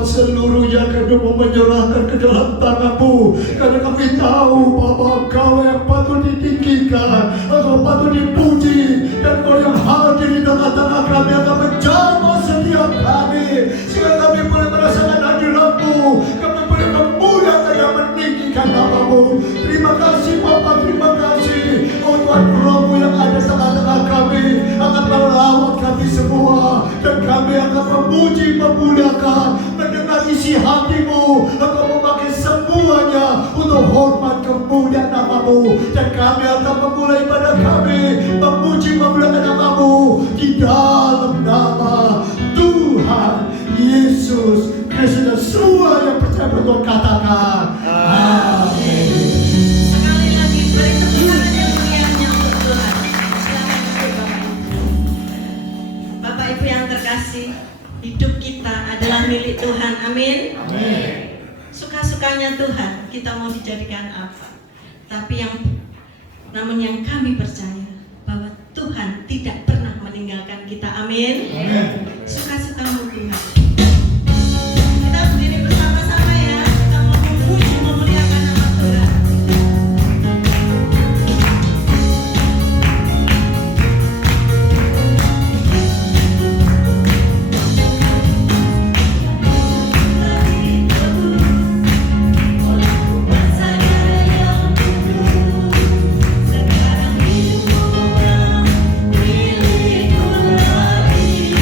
Tuhan, seluruhnya kami mau menyerahkan ke dalam tangan-Mu. Karena kami tahu bahwa Engkau yang patut ditinggikan, Engkau patut dipuji, dan Engkau yang hadir di tengah-tengah kami akan menjamah setiap kami, sehingga kami boleh merasakan hadirat-Mu, kami boleh memuliakan dan meninggikan nama-Mu. Terima kasih Bapa, terima kasih. Oh Tuhan, Roh-Mu yang ada tengah-tengah kami akan merawat kami semua, dan kami akan memuji, memuliakan, mendengar isi hati-Mu. Engkau memakai semuanya untuk hormat kemuliaan nama-Mu, dan kami akan memulai ibadah kami memuji, memuliakan nama-Mu di dalam nama Tuhan Yesus Kristus. Dan semua yang percaya berdoa katakan amin. Sekali lagi beri tepuk tangan yang mulianya untuk Tuhan. Silakan duduk Bapak Ibu. Bapak Ibu yang terkasih, hidup kita adalah milik Tuhan. Amin. Amin. Suka-sukanya Tuhan, kita mau dijadikan apa. Tapi namun yang kami percaya bahwa Tuhan tidak pernah meninggalkan kita. Amin. Amin. Suka-sukamu Tuhan. Kita berdiri bersama-sama ya. Kita mau memuji, memuliakan nama Tuhan. Sekarang hidupku yang milikku lagi.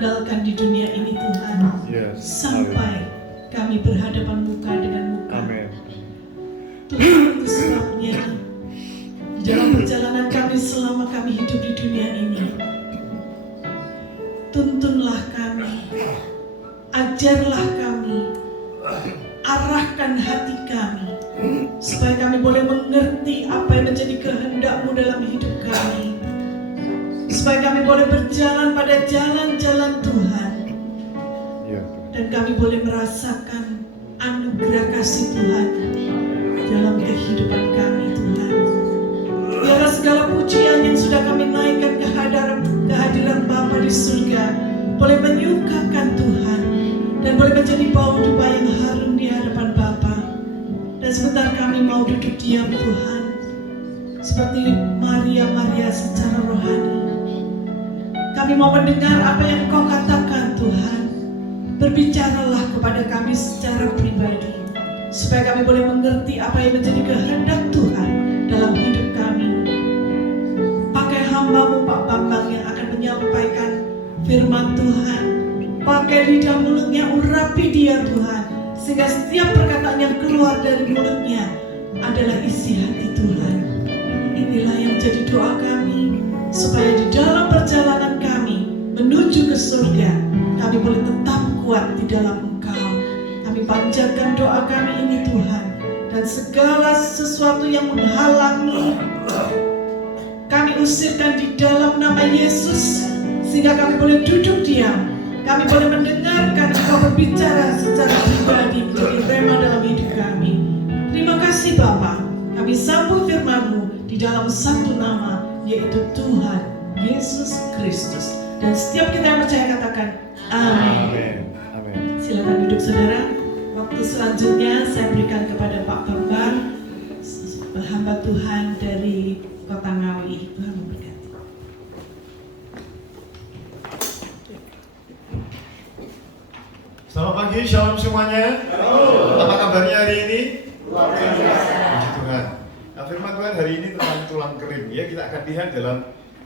andalkan di dunia ini Tuhan. Sampai kami berhadapan muka dengan muka. Tuhan, itu sebabnya di dalam perjalanan kami selama kami hidup di dunia ini, tuntunlah kami, ajarlah kami, arahkan hati kami, supaya kami boleh mengerti apa yang menjadi kehendak-Mu dalam hidup kami, supaya kami boleh berjalan pada jalan-jalan Tuhan, dan kami boleh merasakan anugerah kasih Tuhan dalam kehidupan kami Tuhan. Biarlah segala pujian yang sudah kami naikkan ke kehadiran Bapa di surga boleh menyukakan Tuhan dan boleh menjadi bau dupa yang harum di hadapan Bapa. Dan sebentar kami mau duduk diam Tuhan, seperti Maria secara rohani. Kami mau mendengar apa yang Engkau katakan Tuhan. Berbicaralah kepada kami secara pribadi, supaya kami boleh mengerti apa yang menjadi kehendak Tuhan dalam hidup kami. Pakai hamba-Mu Pak Bambang yang akan menyampaikan firman Tuhan. Pakai lidah mulutnya, urapi dia Tuhan, sehingga setiap perkataan yang keluar dari mulutnya adalah isi hati Tuhan. Inilah yang menjadi doa kami, supaya di dalam perjalanan kami menuju ke surga, kami boleh tetap kuat di dalam Engkau. Kami panjatkan doa kami ini Tuhan, dan segala sesuatu yang menghalangi kami usirkan di dalam nama Yesus, sehingga kami boleh duduk diam. Kami boleh mendengarkan Engkau berbicara secara pribadi menjadi rema dalam hidup kami. Terima kasih Bapa. Kami sambut firman-Mu di dalam satu nama, yaitu Tuhan Yesus Kristus. Dan setiap kita yang percaya katakan amin. Silakan duduk saudara. Waktu selanjutnya saya berikan kepada Pak Bambang, hamba Tuhan dari Kota Ngawi. Tuhan memberkati. Selamat pagi, shalom semuanya. Apa kabarnya hari ini? Luar biasa. Puji Tuhan. Nah, firman Tuhan hari ini tentang tulang kering. Ya, kita akan lihat dalam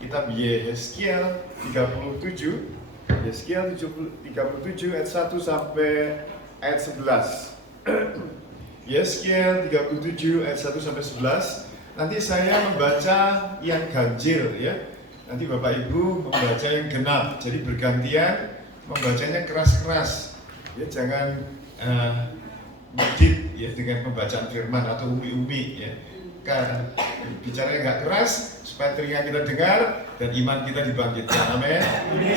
kitab Yeskiel 37. Yeskiel 37 ayat 1 sampai ayat 11. Yeskiel 37 ayat 1 sampai 11. Nanti saya membaca yang ganjil ya. Nanti Bapak Ibu membaca yang genap. Jadi bergantian membacanya keras-keras. Ya, jangan medit ya dengan pembacaan firman atau umi-umi ya. Kan bicaranya nggak keras supaya telinga kita dengar dan iman kita dibangkitkan. Amin.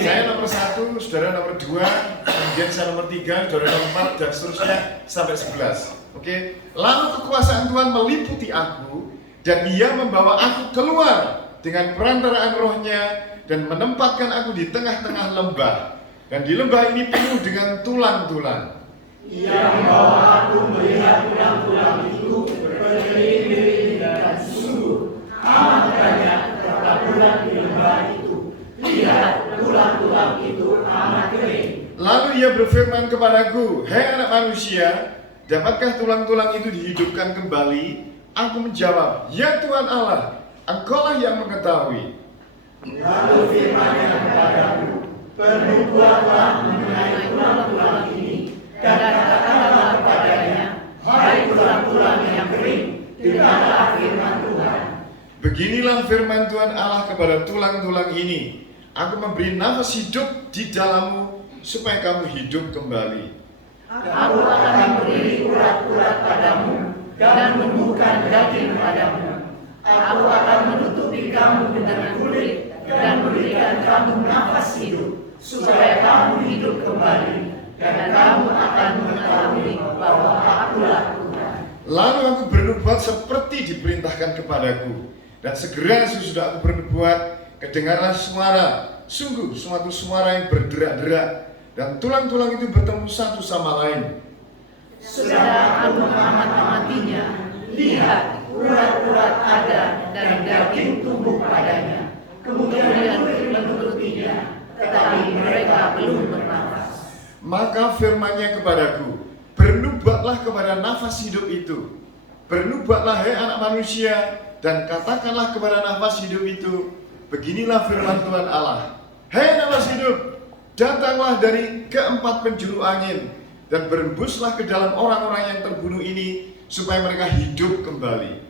Saya nomor 1, saudara nomor 2, kemudian saya nomor 3, saudara nomor 4 dan seterusnya sampai 11. Oke. Lalu kekuasaan Tuhan meliputi aku dan Dia membawa aku keluar dengan perantaraan Rohnya dan menempatkan aku di tengah-tengah lembah. Dan di lembah ini penuh dengan tulang-tulang. Ia membawa aku melihat tulang-tulang itu berkeliling dan sungguh amat banyak perkaburan di lembah itu. Lihat, tulang-tulang itu amat kering. Lalu Ia berfirman kepadaku, "Hai anak manusia, dapatkah tulang-tulang itu dihidupkan kembali?" Aku menjawab, "Ya Tuhan Allah, Engkaulah yang mengetahui." Lalu firman-Nya kepadaku, "Bernubuatlah mengenai tulang-tulang ini, dan katakanlah kepadanya, hai tulang-tulang yang kering, dengarlah firman Tuhan." Beginilah firman Tuhan Allah kepada tulang-tulang ini, Aku memberi nafas hidup di dalammu, supaya kamu hidup kembali. Aku akan memberi urat-urat padamu, dan menumbuhkan daging padamu. Aku akan menutupi kamu dengan kulit, dan memberikan kamu nafas hidup, supaya kamu hidup kembali, dan kamu akan mengetahui bahwa Akulah Tuhan. Lalu aku bernubuat seperti diperintahkan kepadaku, dan segera sesudah aku bernubuat, kedengarlah suara, sungguh suatu suara yang berderak-derak, dan tulang-tulang itu bertemu satu sama lain. Sudah aku mengamat-amatinya, lihat, urat-urat ada dan daging tumbuh padanya. Kemudian kulit menutupinya, tetapi mereka belum bernafas. Maka firman-Nya kepadaku, bernubuatlah kepada nafas hidup itu. Bernubuatlah hai anak manusia, dan katakanlah kepada nafas hidup itu, beginilah firman Tuhan Allah. Hai nafas hidup, datanglah dari keempat penjuru angin dan berembuslah ke dalam orang-orang yang terbunuh ini supaya mereka hidup kembali.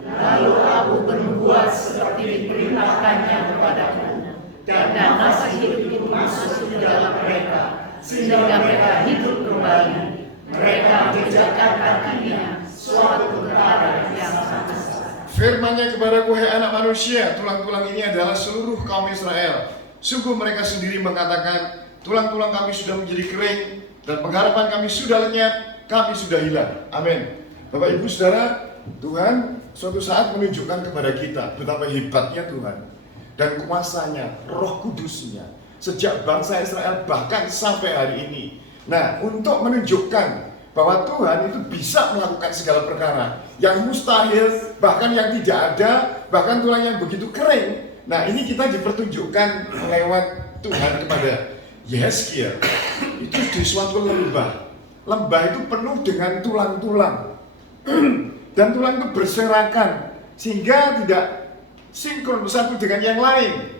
Lalu aku berbuat seperti diperintahkannya kepadaku, dan nafas hidup itu masuk ke dalam mereka, sehingga mereka hidup kembali. Mereka menjejakkan kakinya suatu perkara yang sangat besar. Firman-Nya kepadaku, hai anak manusia, tulang-tulang ini adalah seluruh kaum Israel. Sungguh mereka sendiri mengatakan, tulang-tulang kami sudah menjadi kering, dan pengharapan kami sudah lenyap, kami sudah hilang. Amin. Bapak Ibu Saudara, Tuhan suatu saat menunjukkan kepada kita betapa hebatnya Tuhan dan kuasanya, Roh Kudusnya sejak bangsa Israel bahkan sampai hari ini. Nah, untuk menunjukkan bahwa Tuhan itu bisa melakukan segala perkara yang mustahil, bahkan yang tidak ada, bahkan tulang yang begitu kering. Nah, ini kita dipertunjukkan lewat Tuhan kepada Yehezkiel. Itu di suatu lembah. Lembah itu penuh dengan tulang-tulang. Dan tulang itu berserakan sehingga tidak sinkron satu dengan yang lain.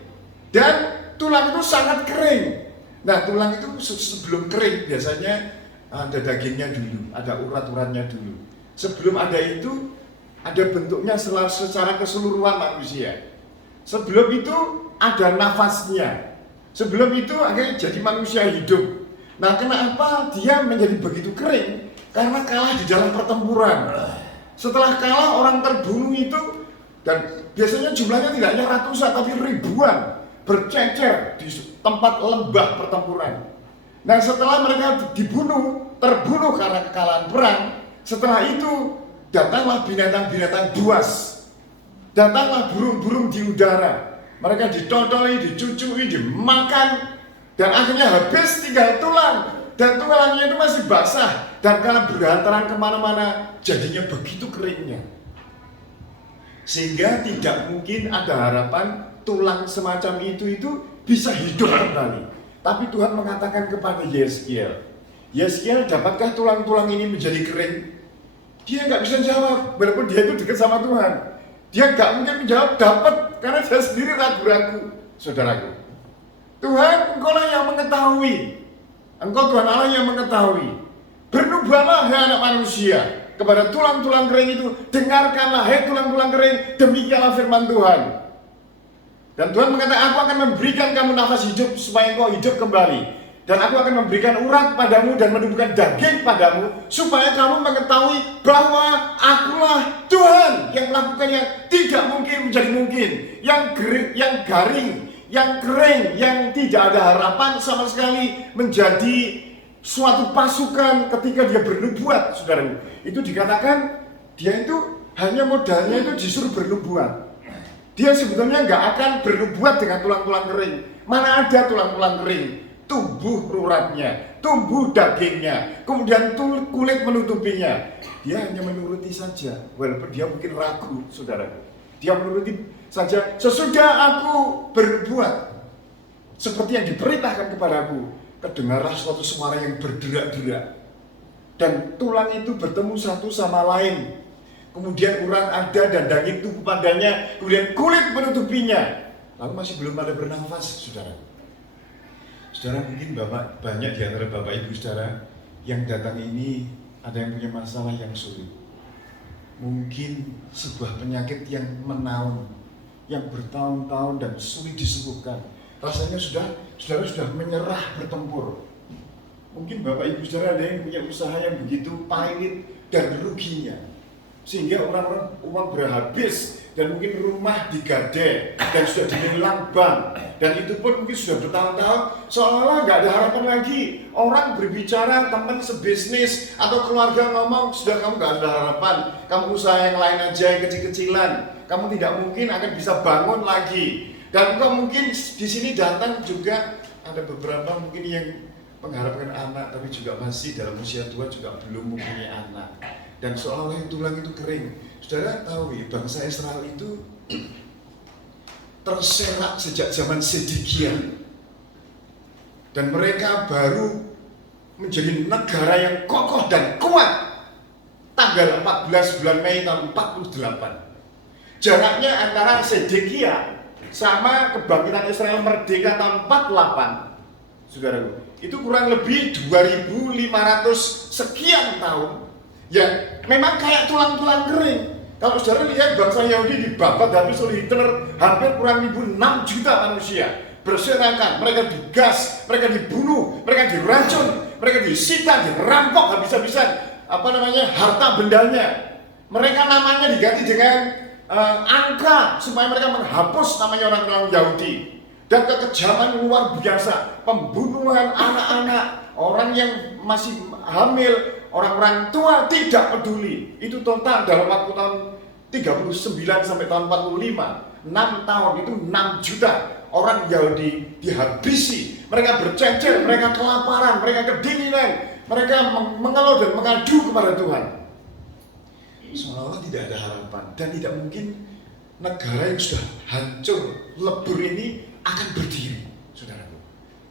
Dan tulang itu sangat kering. Nah, tulang itu sebelum kering biasanya ada dagingnya dulu, ada urat-uratnya dulu. Sebelum ada itu, ada bentuknya secara keseluruhan manusia. Sebelum itu ada nafasnya. Sebelum itu akhirnya jadi manusia hidup. Nah, kenapa dia menjadi begitu kering? Karena kalah di dalam pertempuran. Setelah kalah, orang terbunuh itu, dan biasanya jumlahnya tidak hanya ratusan tapi ribuan, bercecer di tempat lembah pertempuran. Nah, setelah mereka terbunuh karena kekalahan perang, setelah itu datanglah binatang-binatang buas, datanglah burung-burung di udara. Mereka ditodoli, dicucui, dimakan, dan akhirnya habis tinggal tulang. Dan tulangnya itu masih basah, dan karena berhantaran kemana-mana, jadinya begitu keringnya. Sehingga tidak mungkin ada harapan tulang semacam itu bisa hidup kembali. Tapi Tuhan mengatakan kepada Yehezkiel, Yehezkiel, dapatkah tulang-tulang ini menjadi kering? Dia nggak bisa jawab, walaupun dia itu dekat sama Tuhan. Dia nggak mungkin menjawab dapat, karena dia sendiri ragu-ragu. Saudaraku, Tuhan, Engkau-lah yang mengetahui. Engkau Tuhan Allah yang mengetahui. Bernubuatlah, hai anak manusia, kepada tulang-tulang kering itu. Dengarkanlah, hai tulang-tulang kering, demikianlah firman Tuhan. Dan Tuhan mengatakan, aku akan memberikan kamu nafas hidup supaya engkau hidup kembali. Dan aku akan memberikan urat padamu dan menumbuhkan daging padamu, supaya kamu mengetahui bahwa akulah Tuhan yang melakukan yang tidak mungkin menjadi mungkin, yang garing, yang kering, yang tidak ada harapan sama sekali menjadi suatu pasukan ketika dia bernubuat, saudara. Itu dikatakan dia itu hanya modalnya itu disuruh bernubuat. Dia sebetulnya nggak akan bernubuat dengan tulang-tulang kering. Mana ada tulang-tulang kering? Tumbuh uratnya, tumbuh dagingnya, kemudian kulit menutupinya. Dia hanya menuruti saja, walaupun dia mungkin ragu, saudara. Dia menuruti saja. Sesudah aku berbuat seperti yang diperintahkan kepadaku, kedengarlah suatu suara yang berderak-derak, dan tulang itu bertemu satu sama lain. Kemudian urat ada dan daging tubuh padanya, kemudian kulit menutupinya. Lalu masih belum pada bernafas, saudara. Saudara, mungkin banyak di antara Bapak Ibu Saudara yang datang ini ada yang punya masalah yang sulit. Mungkin sebuah penyakit yang menaun, yang bertahun-tahun dan sulit disembuhkan. Rasanya saudara sudah menyerah bertempur. Mungkin Bapak Ibu Saudara ada yang punya usaha yang begitu pahit dan ruginya, sehingga orang-orang uang berhabis, dan mungkin rumah digade dan sudah dinilang bank, dan itu pun mungkin sudah bertahun-tahun seolah-olah nggak ada harapan lagi. Orang berbicara, teman sebisnis atau keluarga ngomong, sudah kamu nggak ada harapan, kamu usaha yang lain aja yang kecil-kecilan, kamu tidak mungkin akan bisa bangun lagi. Dan engkau mungkin di sini datang juga ada beberapa mungkin yang mengharapkan anak, tapi juga masih dalam usia tua, juga belum mempunyai anak. Dan seolah-olah yang tulang itu kering. Saudara tahu ya, bangsa Israel itu terserak sejak zaman Sedekia. Dan mereka baru menjadi negara yang kokoh dan kuat tanggal 14 bulan Mei tahun 48. Jaraknya antara Sedekia sama kebangkitan Israel merdeka tahun 48 saudaraku. Itu kurang lebih 2.500 sekian tahun. Ya, memang kayak tulang-tulang kering. Kalau saudara lihat bangsa Yahudi dibabat habis oleh Hitler, hampir kurang lebih 6 juta manusia berserakan, mereka digas, mereka dibunuh, mereka diracun, mereka disita, dirampok habis-habisan harta bendanya. Mereka namanya diganti dengan angka supaya mereka menghapus namanya orang-orang Yahudi. Dan kekejaman luar biasa, pembunuhan anak-anak, orang yang masih hamil, orang-orang tua tidak peduli. Itu total dalam waktu tahun 39 sampai tahun 45, 6 tahun itu 6 juta orang Yahudi dihabisi. Mereka bercecer, mereka kelaparan, mereka kedinginan, mereka mengeluh dan mengadu kepada Tuhan. Seolah-olah tidak ada harapan dan tidak mungkin negara yang sudah hancur, lebur ini akan berdiri, saudaraku.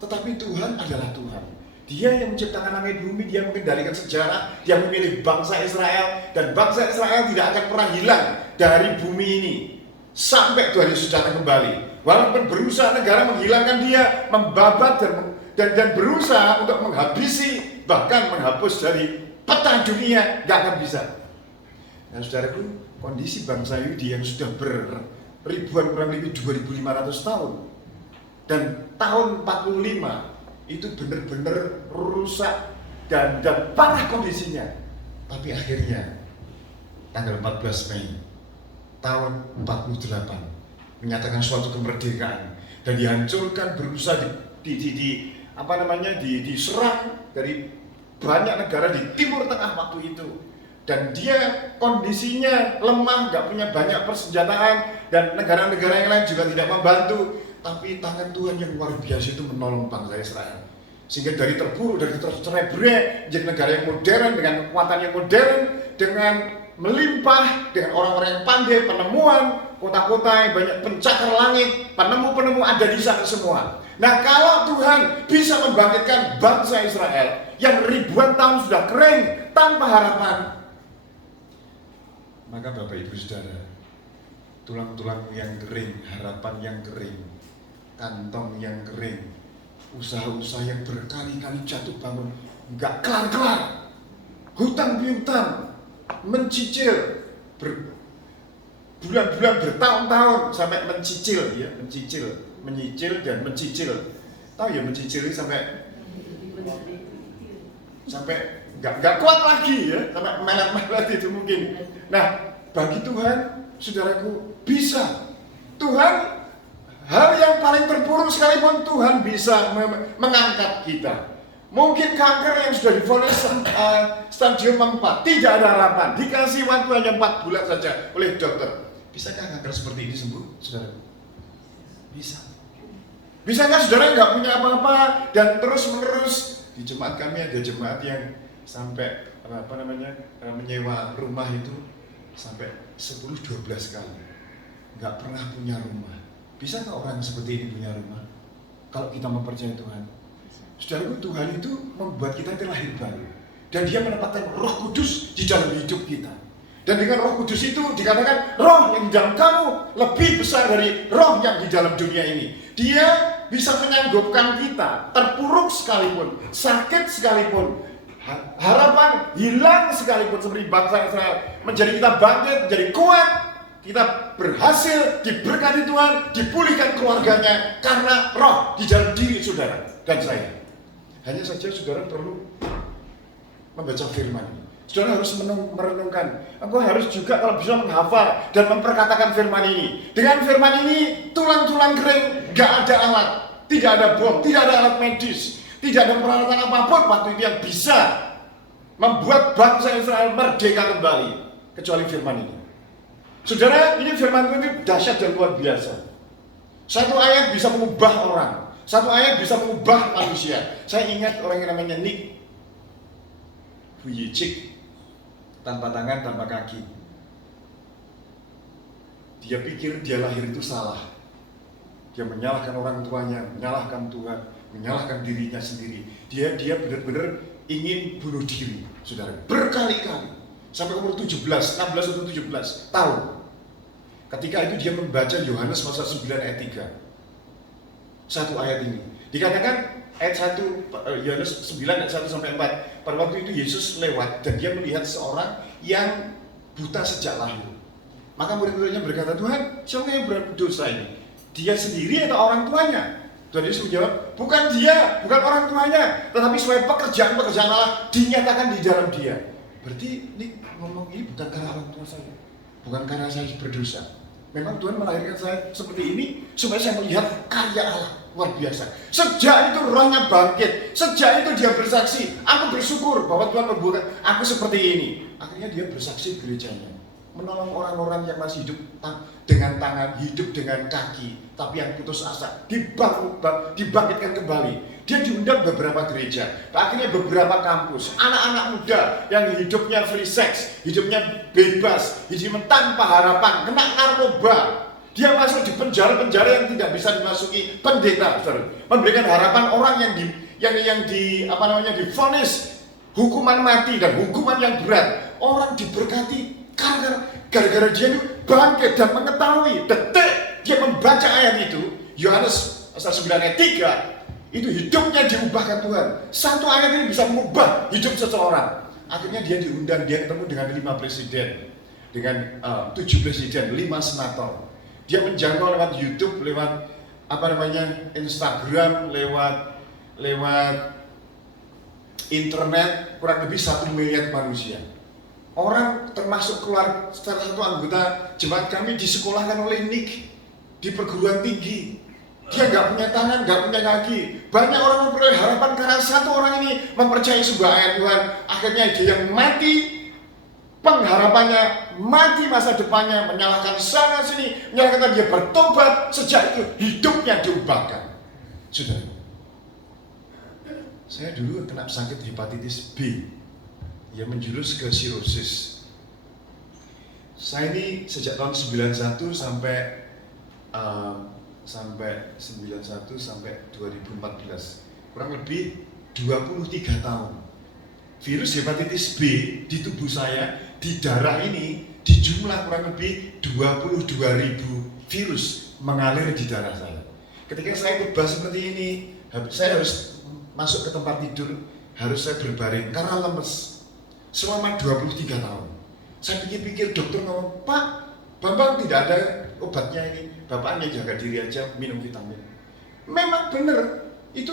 Tetapi Tuhan adalah Tuhan. Dia yang menciptakan langit bumi, dia mengendalikan sejarah, dia memilih bangsa Israel, dan bangsa Israel tidak akan pernah hilang dari bumi ini sampai Tuhan Yesus datang kembali. Walaupun berusaha negara menghilangkan dia, membabat dan berusaha untuk menghabisi, bahkan menghapus dari peta dunia, gak akan bisa. Nah, saudaraku, kondisi bangsa Yahudi yang sudah beribuan, kurang lebih 2.500 tahun, dan tahun 45 itu benar-benar rusak dan parah kondisinya. Tapi akhirnya tanggal 14 Mei tahun 48 menyatakan suatu kemerdekaan dan dihancurkan, berusaha diserang dari banyak negara di Timur Tengah waktu itu. Dan dia kondisinya lemah, nggak punya banyak persenjataan, dan negara-negara yang lain juga tidak membantu. Tapi tangan Tuhan yang luar biasa itu menolong bangsa Israel. Sehingga dari terpuruk, dari tercerai-berai, menjadi negara yang modern, dengan kekuatan yang modern, dengan melimpah, dengan orang-orang yang pandai, penemuan, kota-kota yang banyak pencakar langit, penemu-penemu ada di sana semua. Nah, kalau Tuhan bisa membangkitkan bangsa Israel yang ribuan tahun sudah kering, tanpa harapan, maka Bapak Ibu Saudara, tulang-tulang yang kering, harapan yang kering, kantong yang kering, usaha-usaha yang berkali-kali jatuh bangun, nggak kelar-kelar, hutang piutang, mencicil, bulan-bulan bertahun-tahun sampai menyicil dan mencicil. Tahu ya mencicil sampai nggak kuat lagi ya, sampai melet-melet itu mungkin. Nah, bagi Tuhan, saudaraku, bisa. Tuhan, hal yang paling terburuk sekalipun Tuhan bisa mengangkat kita. Mungkin kanker yang sudah divonis stadium 4, tidak ada harapan, dikasih waktu hanya 4 bulan saja oleh dokter. Bisakah kanker seperti ini sembuh, saudara? Bisa. Bisakah saudara nggak punya apa-apa dan terus-menerus? Di jemaat kami ada jemaat yang sampai menyewa rumah itu sampai 10-12 kali, nggak pernah punya rumah. Bisakah orang seperti ini punya rumah? Kalau kita mempercayai Tuhan, saudaraku, Tuhan itu membuat kita terlahir baru, dan Dia menempatkan Roh Kudus di dalam hidup kita. Dan dengan Roh Kudus itu dikatakan roh yang di dalam kamu lebih besar dari roh yang di dalam dunia ini. Dia bisa menyanggupkan kita, terpuruk sekalipun, sakit sekalipun, harapan hilang sekalipun seperti bangsa Israel, menjadi kita bangkit, menjadi kuat. Kita berhasil diberkati Tuhan, dipulihkan keluarganya karena roh di dalam diri saudara dan saya. Hanya saja saudara perlu membaca firman. Saudara harus merenungkan. Engkau harus juga kalau bisa menghafal dan memperkatakan firman ini. Dengan firman ini, tulang-tulang kering, gak ada alat, tidak ada bom, tidak ada alat medis, tidak ada peralatan apapun waktu itu yang bisa membuat bangsa Israel merdeka kembali, kecuali firman ini. Saudara, ini firman itu dahsyat dan luar biasa. Satu ayat bisa mengubah orang, satu ayat bisa mengubah manusia. Saya ingat orang yang namanya Nick Vujicic, tanpa tangan, tanpa kaki. Dia pikir dia lahir itu salah. Dia menyalahkan orang tuanya, menyalahkan Tuhan, menyalahkan dirinya sendiri. Dia benar-benar ingin bunuh diri, saudara, berkali-kali. Sampai umur 16 atau 17 tahun. Ketika itu dia membaca Yohanes pasal 9 ayat 3. Satu ayat ini. Dikatakan ayat 1, Yohanes 9 ayat 1 sampai 4. Pada waktu itu Yesus lewat dan dia melihat seorang yang buta sejak lahir. Maka murid-muridnya berkata, Tuhan, siapa yang berdosa ini? Dia sendiri atau orang tuanya? Tuhan Yesus menjawab, bukan dia, bukan orang tuanya, tetapi supaya pekerjaan-pekerjaan Allah dinyatakan di dalam dia. Berarti ini ngomong ini bukan karena orang tua saya, bukan karena saya berdosa. Memang Tuhan melahirkan saya seperti ini supaya saya melihat karya Allah luar biasa. Sejak itu rohnya bangkit, sejak itu dia bersaksi, aku bersyukur bahwa Tuhan membuat aku seperti ini. Akhirnya dia bersaksi gerejanya, menolong orang-orang yang masih hidup dengan tangan, hidup dengan kaki, tapi yang putus asa, dibangkitkan kembali. Dia diundang beberapa gereja, akhirnya beberapa kampus, anak-anak muda yang hidupnya free sex, hidupnya bebas, hidupnya tanpa harapan, kena narkoba. Dia masuk di penjara-penjara yang tidak bisa dimasuki pendeta, memberikan harapan orang yang divonis hukuman mati dan hukuman yang berat. Orang diberkati karena gara-gara dia itu bangkit dan mengetahui detik dia membaca ayat itu, Yohanes 9 ayat 3, itu hidupnya diubahkan Tuhan. Satu ayat ini bisa mengubah hidup seseorang. Akhirnya dia diundang, dia ketemu dengan 5 presiden, dengan 7 presiden, 5 senator. Dia menjangkau lewat YouTube, lewat Instagram, lewat internet, kurang lebih 1 miliar manusia. Orang termasuk keluar salah satu anggota jemaat kami disekolahkan oleh Nick di perguruan tinggi. Dia nggak punya tangan, nggak punya kaki. Banyak orang memperoleh harapan karena satu orang ini mempercayai sebuah ayat Tuhan. Akhirnya dia yang mati pengharapannya, mati masa depannya, menyalahkan sana sini, menyalahkan dia bertobat. Sejak itu hidupnya diubahkan. Sudah. Saya dulu kena sakit hepatitis B, yang menjurus ke sirosis. Saya ini sejak tahun 91 sampai 2014, kurang lebih 23 tahun. Virus hepatitis B di tubuh saya, di darah ini, di jumlah kurang lebih 22.000 virus mengalir di darah saya. Ketika saya khotbah seperti ini, saya harus masuk ke tempat tidur, harus saya berbaring karena lemes selama 23 tahun. Saya pikir-pikir, dokter ngomong, Pak, Bambang tidak ada obatnya ini, bapaknya jaga diri aja, minum vitamin. Memang benar, itu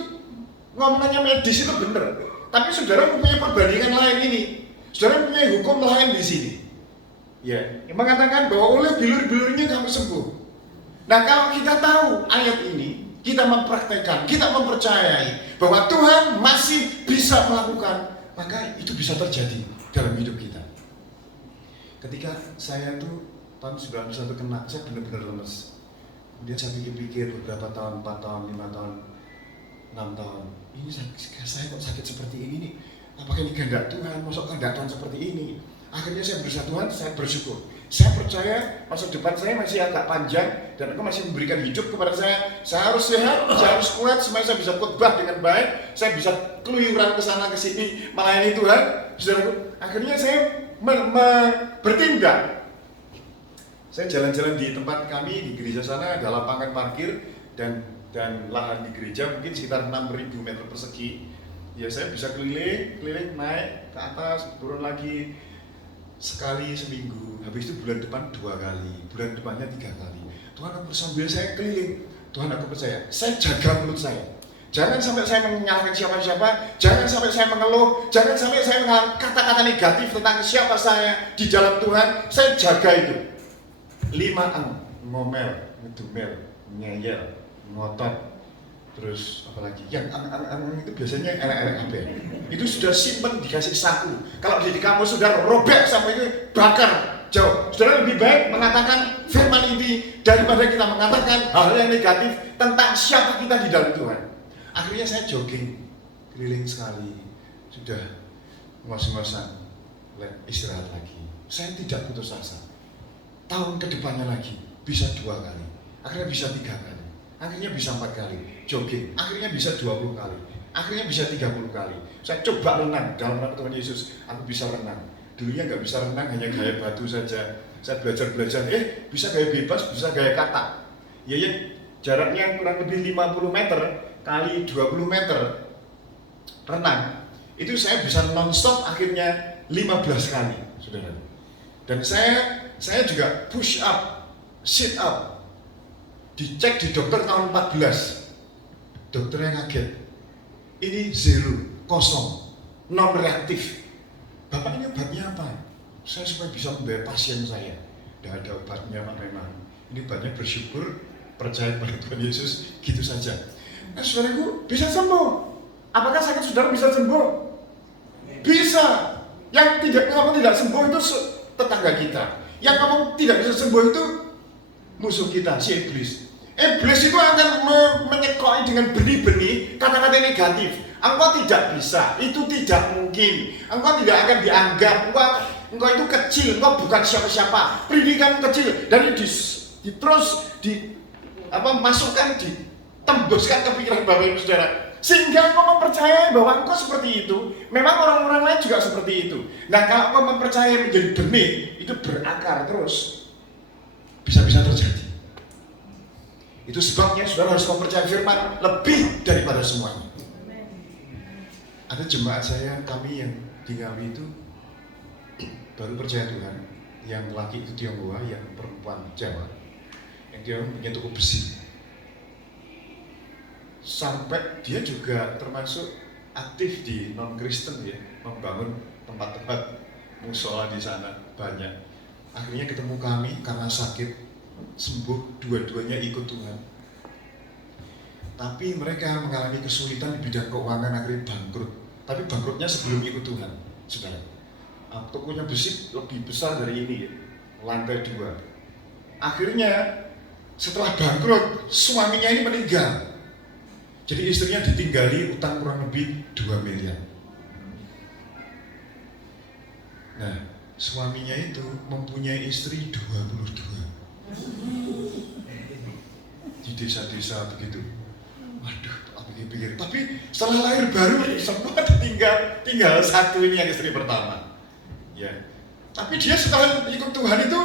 ngomongannya medis itu benar. Tapi saudara punya perbandingan lain ini, saudara punya hukum lain di sini. Ya, yang mengatakan bahwa oleh bilur-bilurnya kamu sembuh. Nah, kalau kita tahu ayat ini, kita mempraktekkan, kita mempercayai bahwa Tuhan masih bisa melakukan, maka itu bisa terjadi dalam hidup kita. Ketika saya tuh tahun 91 kena, saya benar-benar lemes. Kemudian saya pikir-pikir beberapa tahun, 4 tahun, 5 tahun, 6 tahun. Ini saya kok sakit seperti ini nih? Apakah ini kehendak Tuhan? Maksud kehendak Tuhan seperti ini? Akhirnya saya bersatu Tuhan, saya bersyukur. Saya percaya masa depan saya masih agak panjang dan Engkau masih memberikan hidup kepada saya. Saya harus sehat, saya harus kuat, supaya saya bisa khotbah dengan baik. Saya bisa keluyuran ke sana ke sini melayani Tuhan. Saudaraku, akhirnya saya bertindak. Saya jalan-jalan di tempat kami di gereja sana, ada lapangan parkir dan lahan di gereja mungkin sekitar 6.000 meter persegi. Ya saya bisa keliling naik ke atas, turun lagi sekali seminggu. Habis itu bulan depan 2 kali, bulan depannya 3 kali. Tuhan, aku sambil saya keliling, Tuhan, aku percaya, saya jaga mulut saya. Jangan sampai saya menyalahkan siapa-siapa, jangan sampai saya mengeluh, jangan sampai saya kata-kata negatif tentang siapa saya di dalam Tuhan. Saya jaga itu. 5 ngomel, ngedumel, ngeyel, ngotot, terus apa lagi? Yang itu biasanya elek-elek apa? Itu sudah simpen dikasih saku. Kalau di kamu sudah robek sama itu, bakar jauh. Saudara lebih baik mengatakan firman ini daripada kita mengatakan hal yang negatif tentang siapa kita di dalam Tuhan. Akhirnya saya jogging keliling sekali, sudah ngos-ngosan, istirahat lagi. Saya tidak putus asa. Tahun kedepannya lagi bisa 2 kali, akhirnya bisa 3 kali, akhirnya bisa 4 kali jogging, akhirnya bisa 20 kali, akhirnya bisa 30 kali. Saya coba renang dalam nama Tuhan Yesus, aku bisa renang. Dulunya nggak bisa renang, hanya gaya batu saja. Saya belajar, bisa gaya bebas, bisa gaya katak. Ya, jaraknya kurang lebih 50 meter. kali 20 meter renang, itu saya bisa non-stop akhirnya 15 kali, saudara. Dan saya juga push up, sit up, dicek di dokter tahun 14. Dokternya kaget, ini zero, kosong, non reaktif. Bapak ini obatnya apa? Saya supaya bisa membayar pasien saya. Tidak ada obatnya Pak, memang. Ini obatnya bersyukur, percaya pada Tuhan Yesus, gitu saja. Nah saudaraku, bisa sembuh. Apakah sakit saudara bisa sembuh? Bisa. Yang ngomong tidak sembuh itu tetangga kita. Yang ngomong tidak bisa sembuh itu musuh kita, si iblis. Iblis itu akan menyekoi dengan benih-benih kata-kata negatif. Engkau tidak bisa, itu tidak mungkin. Engkau tidak akan dianggap, engkau itu kecil, engkau bukan siapa-siapa. Pendidikan kecil, dan masukkan, ditembuskan ke pikiran Bapak Ibu Saudara. Sehingga engkau mempercayai bahwa engkau seperti itu. Memang orang-orang lain juga seperti itu. Nah kalau engkau mempercayai menjadi benih, itu berakar terus. Bisa-bisa terjadi. Itu sebabnya saudara harus mempercayai firman lebih daripada semuanya. Ada jemaat saya, kami yang di Ngawi itu baru percaya Tuhan. Yang laki itu Tionghoa, yang perempuan Jawa. Yang dia punya toko besi. Sampai dia juga termasuk aktif di non-Kristen ya, membangun tempat-tempat musola di sana banyak. Akhirnya ketemu kami karena sakit, sembuh, dua-duanya ikut Tuhan. Tapi mereka mengalami kesulitan di bidang keuangan, akhirnya bangkrut. Tapi bangkrutnya sebelum ikut Tuhan, saudara. Tokonya besi lebih besar dari ini ya, lantai 2. Akhirnya setelah bangkrut, suaminya ini meninggal. Jadi istrinya ditinggali utang kurang lebih 2 miliar. Nah, suaminya itu mempunyai istri 22. Di desa-desa begitu. Waduh, aku pikir. Tapi setelah lahir baru semua tinggal satu ini yang istri pertama. Ya. Tapi dia setelah ikut Tuhan itu,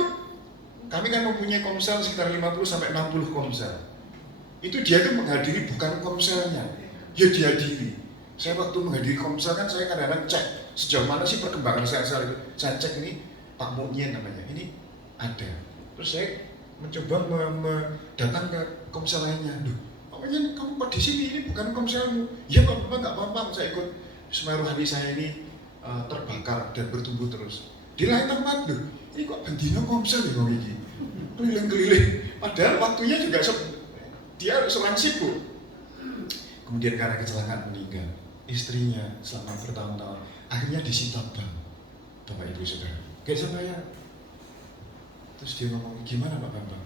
kami kan mempunyai komsel sekitar 50-60 komsel. Itu dia itu menghadiri bukan komselnya, ya dihadiri. Saya waktu menghadiri komsel kan saya kadang-kadang cek sejauh mana sih perkembangan sel-sel itu. Saya cek ini Pak Mu'nyen namanya, ini ada. Terus saya mencoba datang ke komsel lainnya. Duh, Pak Mu'nyen kamu kok di sini, ini bukan komselmu. Ya Pak, nggak apa-apa, saya ikut supaya rohani saya ini terbakar dan bertumbuh terus. Di lain tempat, duh, ini kok bendino komsel ya Bang Iki, keliling-keliling. Padahal waktunya juga dia seorang sibuk. Kemudian karena kecelakaan meninggal. Istrinya selama bertahun-tahun akhirnya disita bank, Bapak Ibu Saudara. Gak bisa bayar. Terus dia ngomong, gimana Pak Bambang?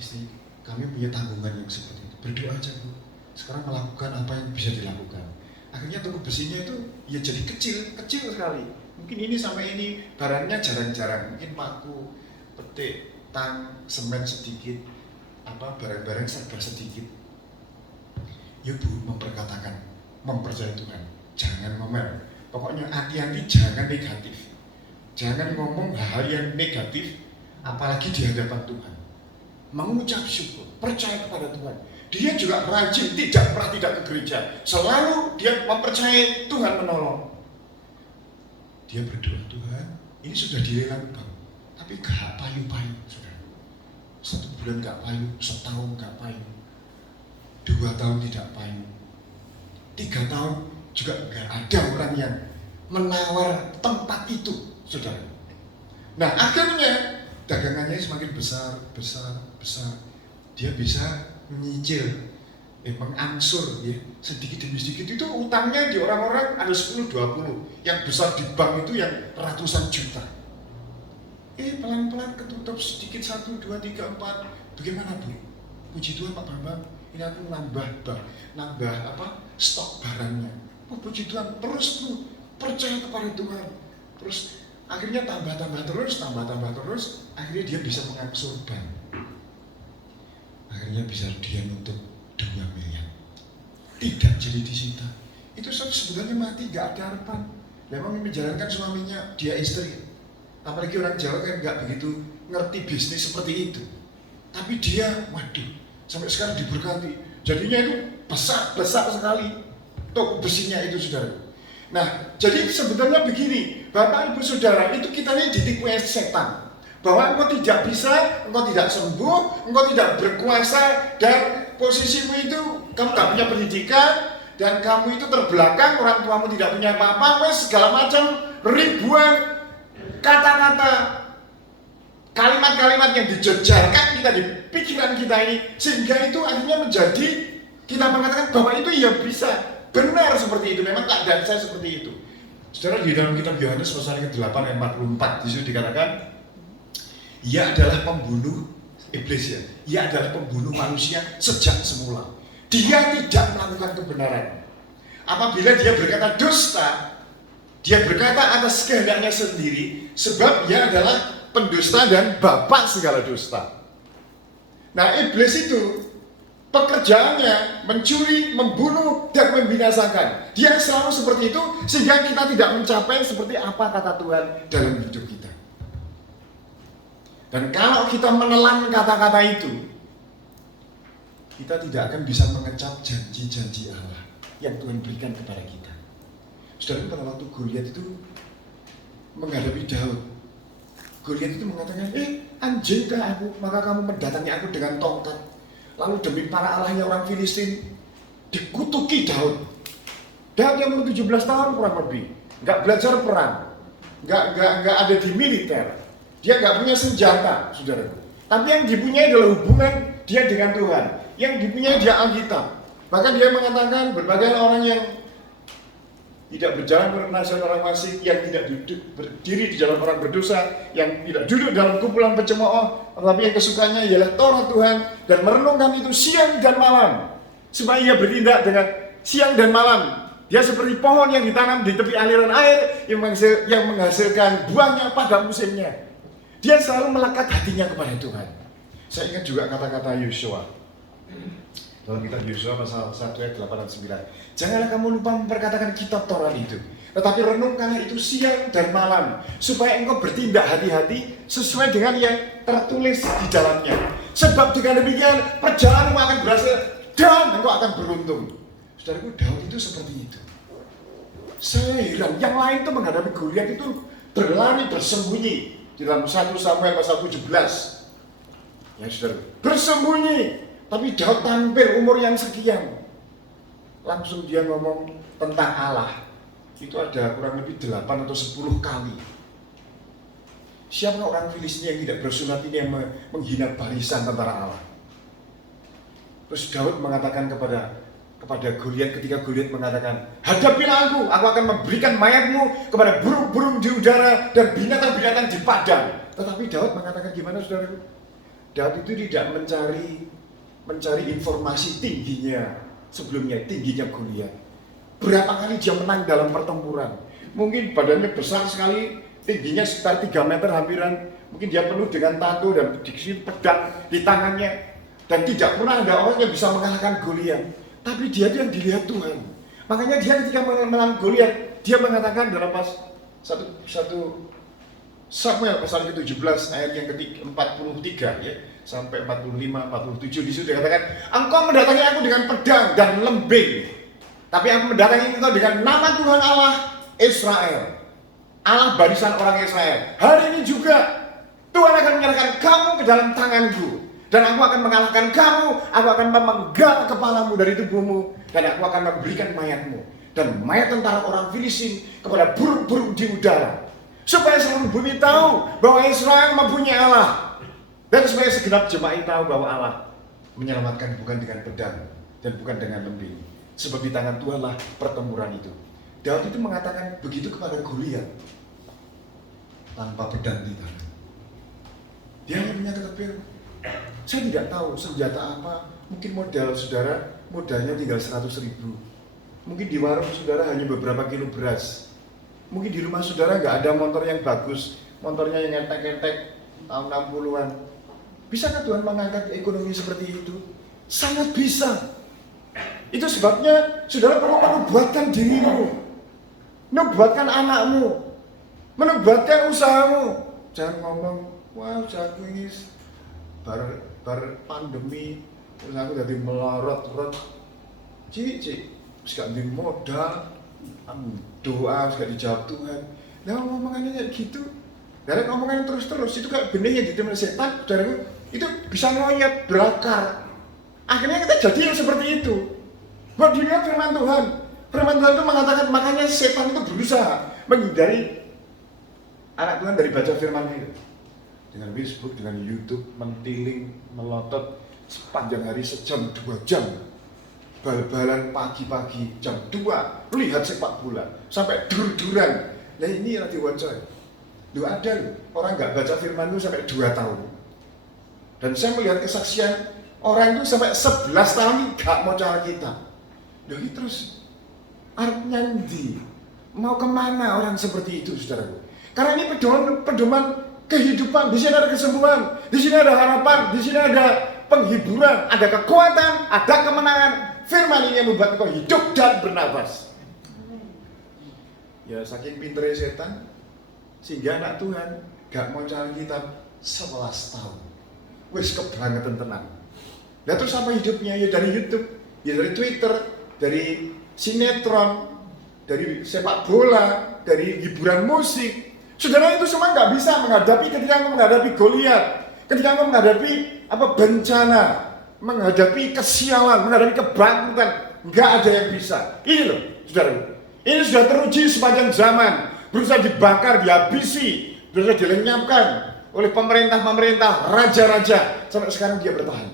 Istri, kami punya tanggungan yang seperti itu. Berdoa aja Bu. Sekarang melakukan apa yang bisa dilakukan. Akhirnya toko besinya itu ya jadi kecil sekali. Mungkin ini sampai ini barangnya jarang-jarang. Mungkin paku, petik, tang, semen sedikit. Barang-barang serba sedikit. Ya Bu, mempercayai Tuhan. Jangan ngomel. Pokoknya hati-hati, jangan negatif. Jangan ngomong hal yang negatif, apalagi di hadapan Tuhan. Mengucap syukur, percaya kepada Tuhan. Dia juga rajin, tidak pernah tidak ke gereja. Selalu dia mempercayai Tuhan menolong. Dia berdoa, Tuhan, ini sudah dilelang Bang, tapi gak payu-payu, saudara. 1 bulan gak payu, setahun gak payu, 2 tahun tidak payu, 3 tahun juga gak ada orang yang menawar tempat itu, saudara. Nah akhirnya dagangannya semakin besar. Dia bisa menyicil, mengangsur ya, sedikit demi sedikit. Itu utangnya di orang-orang ada 10-20, yang besar di bank itu yang ratusan juta. Pelan-pelan ketutup sedikit 1, 2, 3, 4. Bagaimana Bu? Puji Tuhan Pak Bambang, ini aku nambah stok barangnya. Puji Tuhan, terus Bu, percaya kepada Tuhan. Terus akhirnya tambah terus, akhirnya dia bisa mengangsur bank. Akhirnya bisa dia nutup 2 miliar. Tidak jadi disita. Itu sebenarnya mati, gak ada harapan. Memang menjalankan suaminya, dia istri. Apalagi orang Jawa kan gak begitu ngerti bisnis seperti itu. Tapi dia, waduh, sampai sekarang diberkati. Jadinya itu besar sekali toko besinya itu, saudara. Nah, jadi sebetulnya begini, Bapak Ibu Saudara, itu kita ini ditipu setan. Bahwa engkau tidak bisa, engkau tidak sembuh, engkau tidak berkuasa, dan posisimu itu kamu tidak punya pendidikan, dan kamu itu terbelakang, orang tuamu tidak punya apa-apa, segala macam ribuan kata-kata, kalimat-kalimat yang dijejarkan kita di pikiran kita ini, sehingga itu akhirnya menjadi kita mengatakan bahwa itu ya bisa. Benar seperti itu, memang keadaan saya seperti itu. Saudara, di dalam kitab Yohanes pasal ke-8 ayat 44 di situ dikatakan, ia adalah pembunuh iblis ya. Ia adalah pembunuh manusia sejak semula. Dia tidak melakukan kebenaran. Apabila dia berkata dusta, dia berkata atas kehendaknya sendiri, sebab ia adalah pendusta dan bapak segala dusta. Nah, iblis itu pekerjaannya mencuri, membunuh, dan membinasakan. Dia selalu seperti itu, sehingga kita tidak mencapai seperti apa kata Tuhan dalam hidup kita. Dan kalau kita menelan kata-kata itu, kita tidak akan bisa mengecap janji-janji Allah yang Tuhan berikan kepada kita. Saudara, pada waktu Goliat itu menghadapi Daud, Goliat itu mengatakan, anjingkah aku, maka kamu mendatangi aku dengan tongkat. Lalu demi para allahnya orang Filistin dikutuki Daud. Daud yang umur 17 tahun kurang lebih, nggak belajar perang, nggak ada di militer, dia nggak punya senjata, saudara. Tapi yang dipunyai adalah hubungan dia dengan Tuhan, yang dipunyai dia Alkitab. Bahkan dia mengatakan berbagai orang yang tidak berjalan penasihat orang fasik, yang tidak duduk berdiri di jalan orang berdosa, yang tidak duduk dalam kumpulan pencemooh, tetapi yang kesukaannya ialah Taurat Tuhan, dan merenungkan itu siang dan malam, supaya ia bertindak dengan siang dan malam. Dia seperti pohon yang ditanam di tepi aliran air yang menghasilkan buahnya pada musimnya. Dia selalu melekat hatinya kepada Tuhan. Saya ingat juga kata-kata Yosua dalam kitab Yosua pasal 1 ayat 8 dan 9. Janganlah kamu lupa memperkatakan kitab Taurat itu, tetapi renungkanlah itu siang dan malam, supaya engkau bertindak hati-hati sesuai dengan yang tertulis di dalamnya. Sebab dengan demikian perjalananmu akan berhasil dan engkau akan beruntung. Saudaraku, Daud itu seperti itu. Saya heran, yang lain itu menghadapi Goliat itu berlari bersembunyi. Di dalam 1 Samuel pasal 17. Ya saudara, bersembunyi. Tapi Daud tampil umur yang sekian. Langsung dia ngomong tentang Allah. Itu ada kurang lebih 8 atau 10 kali. Siapa orang Filistin yang tidak bersunat ini yang menghina barisan tentara Allah? Terus Daud mengatakan kepada Goliat, ketika Goliat mengatakan, hadapilah aku akan memberikan mayatmu kepada burung-burung di udara dan binatang-binatang di padang. Tetapi Daud mengatakan gimana, saudaraku? Daud itu tidak mencari informasi tingginya sebelumnya, tingginya Goliat. Berapa kali dia menang dalam pertempuran? Mungkin badannya besar sekali, tingginya sekitar 3 meter hampiran. Mungkin dia penuh dengan tato dan dikasih pedang di tangannya. Dan tidak pernah ada orang yang bisa mengalahkan Goliat. Tapi dia yang dilihat Tuhan. Makanya dia ketika melawan Goliat, dia mengatakan dalam pas 1 Samuel pasal ke-17 ayat yang ke-43 ya, sampai 45, 47 di situ dikatakan, engkau mendatangi aku dengan pedang dan lembing, tapi aku mendatangi engkau dengan nama Tuhan Allah Israel, Allah barisan orang Israel. Hari ini juga Tuhan akan menyerahkan kamu ke dalam tanganku, dan aku akan mengalahkan kamu. Aku akan memenggal kepalamu dari tubuhmu, dan aku akan memberikan mayatmu dan mayat tentara orang Filistin kepada burung-burung di udara, supaya seluruh bumi tahu bahwa Israel mempunyai Allah, dan supaya segenap jemaat tahu bahwa Allah menyelamatkan bukan dengan pedang dan bukan dengan lembing, sebab di tangan Tuhanlah pertempuran itu. Daud itu mengatakan begitu kepada Goliat tanpa pedang di tangan. Dia hanya menyatakan, saya tidak tahu senjata apa. Mungkin modal saudara, modalnya tinggal 100.000. Mungkin di warung saudara hanya beberapa kilo beras. Mungkin di rumah saudara nggak ada motor yang bagus, motornya yang ngetek-ngetek tahun 60-an. Bisakah Tuhan mengangkat ekonomi seperti itu? Sangat bisa. Itu sebabnya saudara perlu menubuatkan dirimu, menubuatkan anakmu, menubuatkan usahamu. Jangan ngomong, wah usahaku ini bar pandemi Terus aku jadi melorot-rot, cik, terus gak di modal, doa terus gak dijawab Tuhan. Nah ngomongannya kayak gitu, dari ngomongan terus itu kayak benih yang ditemani setan, saudaraku, itu bisa ngoyot, berakar. Akhirnya kita jadi yang seperti itu. Buat dilihat firman Tuhan itu mengatakan, makanya setan itu berusaha menghindari anak Tuhan dari baca firman itu. Dengan Facebook, dengan YouTube, mentiling, melotot sepanjang hari sejam, 2 jam. Bal-balan pagi-pagi jam 2, lihat sepak bola sampai dur-duran. Nah ini yang diwaca. Loh ada loh, orang nggak baca firman itu sampai 2 tahun. Dan saya melihat kesaksian orang itu sampai 11 tahun nggak mau cara kita. Loh ini terus artinya di mau kemana orang seperti itu, saudaraku? Karena ini pedoman kehidupan. Di sini ada kesembuhan, di sini ada harapan, di sini ada penghiburan, ada kekuatan, ada kemenangan. Firman ini yang membuat engkau hidup dan bernafas. Ya saking pinternya setan, sehingga anak Tuhan gak mau cari kitab 11 tahun. Wis kebangetan tenang. Nah terus apa hidupnya? Ya dari YouTube, ya dari Twitter, dari sinetron, dari sepak bola, dari hiburan musik. Saudara itu semua gak bisa menghadapi ketika engkau menghadapi Goliat, ketika engkau menghadapi bencana, menghadapi kesialan, menghadapi kebangkrutan, nggak ada yang bisa. Ini loh, saudara. Ini sudah teruji sepanjang zaman, berusaha dibakar, dihabisi, berusaha dilenyapkan oleh pemerintah-pemerintah, raja-raja. Sampai sekarang dia bertahan.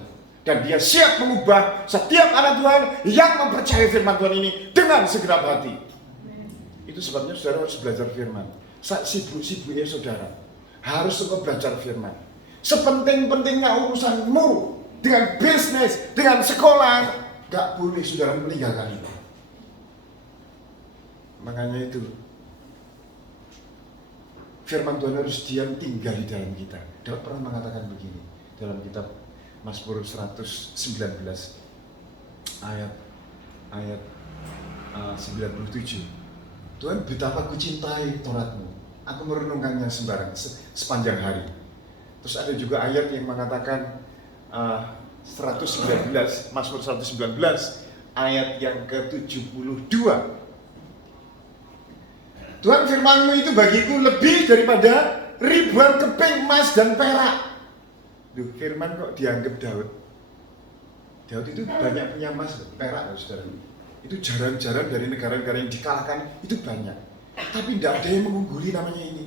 Dan dia siap mengubah setiap anak Tuhan yang mempercayai firman Tuhan ini dengan segenap hati. Itu sebabnya saudara harus belajar firman. Sibuk-sibuknya saudara harus suka belajar firman. Sepenting-pentingnya urusanmu dengan bisnis, dengan sekolah, gak boleh saudara meninggalkan itu. Makanya itu firman Tuhan harus diam tinggal di dalam kita. Daud pernah mengatakan begini dalam kitab Mazmur 119 ayat 97. Tuhan, betapa ku cintai Tauratmu, aku merenungkannya sepanjang hari. Terus ada juga ayat yang mengatakan 119, Mazmur 119 ayat yang ke-72. Tuhan, firman-Mu itu bagiku lebih daripada ribuan keping emas dan perak. Duh, firman kok dianggap Daud? Daud itu banyak punya emas dan perak, saudara. Itu jarang-jarang dari negara-negara yang dikalahkan itu banyak. Tapi tidak ada yang mengungguli namanya ini.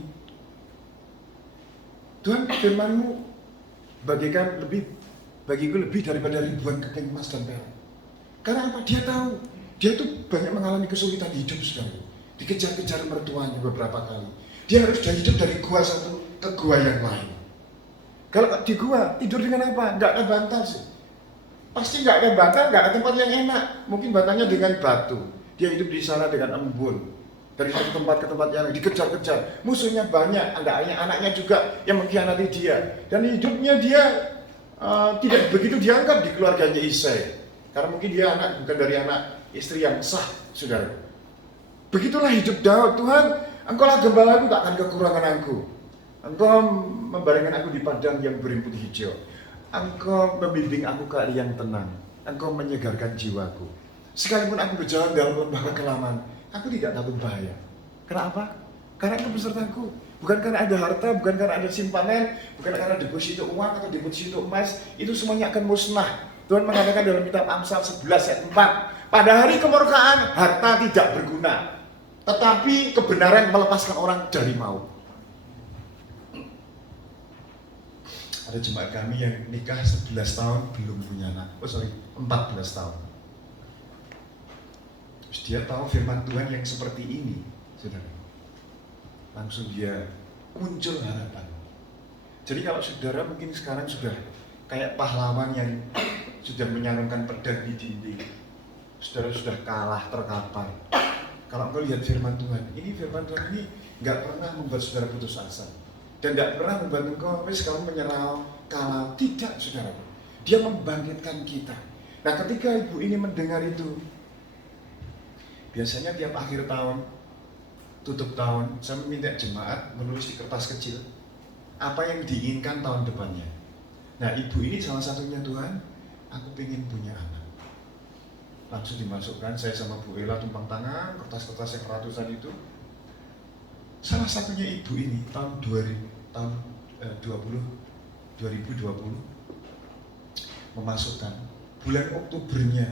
Tuhan, firman-Mu bagiku lebih daripada ribuan keping emas dan perak. Karena apa? Dia tahu, dia tuh banyak mengalami kesulitan hidup, saudara. Dikejar-kejar mertuanya beberapa kali. Dia harus hidup dari gua satu ke gua yang lain. Kalau di gua tidur dengan apa? Nggak ada bantal sih. Pasti nggak ada bantal, nggak ada tempat yang enak. Mungkin bantalnya dengan batu. Dia hidup di sana dengan embun. Dari satu tempat ke tempat yang lain dikejar-kejar. Musuhnya banyak, ada anaknya juga yang mengkhianati dia. Dan hidupnya dia tidak begitu dianggap di keluarganya Isai. Karena mungkin dia bukan dari anak istri yang sah, saudara. Begitulah hidup Daud. Tuhan, Engkaulah gembalaku, tak akan kekurangan aku. Engkau membaringkan aku di padang yang berimpun hijau. Engkau membimbing aku ke air yang tenang. Engkau menyegarkan jiwaku. Sekalipun aku berjalan dalam lembah kekelaman, aku tidak takut bahaya. Kenapa? Karena Engkau besertaku. Bukan karena ada harta, bukan karena ada simpanan, bukan karena deposito uang atau deposito emas. Itu semuanya akan musnah. Tuhan mengatakan dalam kitab Amsal 11 ayat 4, pada hari kemurkaan harta tidak berguna, tetapi kebenaran melepaskan orang dari maut. Ada jemaat kami yang nikah 11 tahun belum punya anak. 14 tahun. Terus dia tahu firman Tuhan yang seperti ini, saudara. Langsung dia muncul harapan. Jadi kalau saudara mungkin sekarang sudah kayak pahlawan yang sudah menyarungkan pedang di dinding, saudara sudah kalah terkapar. Kalau engkau lihat firman Tuhan, ini firman Tuhan ini nggak pernah membuat saudara putus asa dan nggak pernah membuat engkau sekarang menyerah, kalah. Tidak, saudara. Dia membangkitkan kita. Nah, ketika ibu ini mendengar itu, biasanya tiap akhir tahun, tutup tahun, saya meminta jemaat menulis di kertas kecil apa yang diinginkan tahun depannya. Nah, ibu ini salah satunya, Tuhan, aku pengen punya anak. Langsung dimasukkan, saya sama Bu Ella tumpang tangan, kertas-kertas yang ratusan itu. Salah satunya ibu ini tahun 2020 memasukkan bulan Oktobernya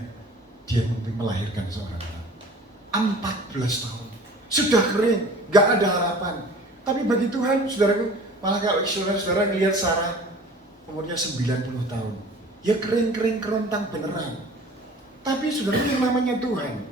dia melahirkan seorang anak. 14 tahun sudah kering, gak ada harapan. Tapi bagi Tuhan, saudaraku, malah kalau saudara-saudara ngelihat Sarah umurnya 90 tahun, ya kering-kering kerontang beneran. Tapi saudara, yang namanya Tuhan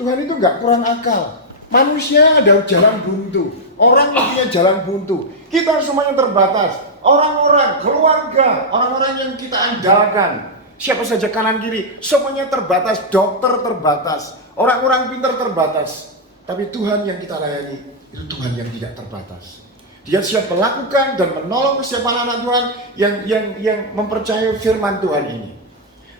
itu gak kurang akal. Manusia ada jalan buntu, orang punya jalan buntu. Kita semuanya terbatas. Orang-orang, keluarga, orang-orang yang kita andalkan, siapa saja kanan kiri, semuanya terbatas. Dokter terbatas, orang-orang pintar terbatas. Tapi Tuhan yang kita layani itu Tuhan yang tidak terbatas. Dia siap melakukan dan menolong setiap anak Tuhan yang mempercayai firman Tuhan ini.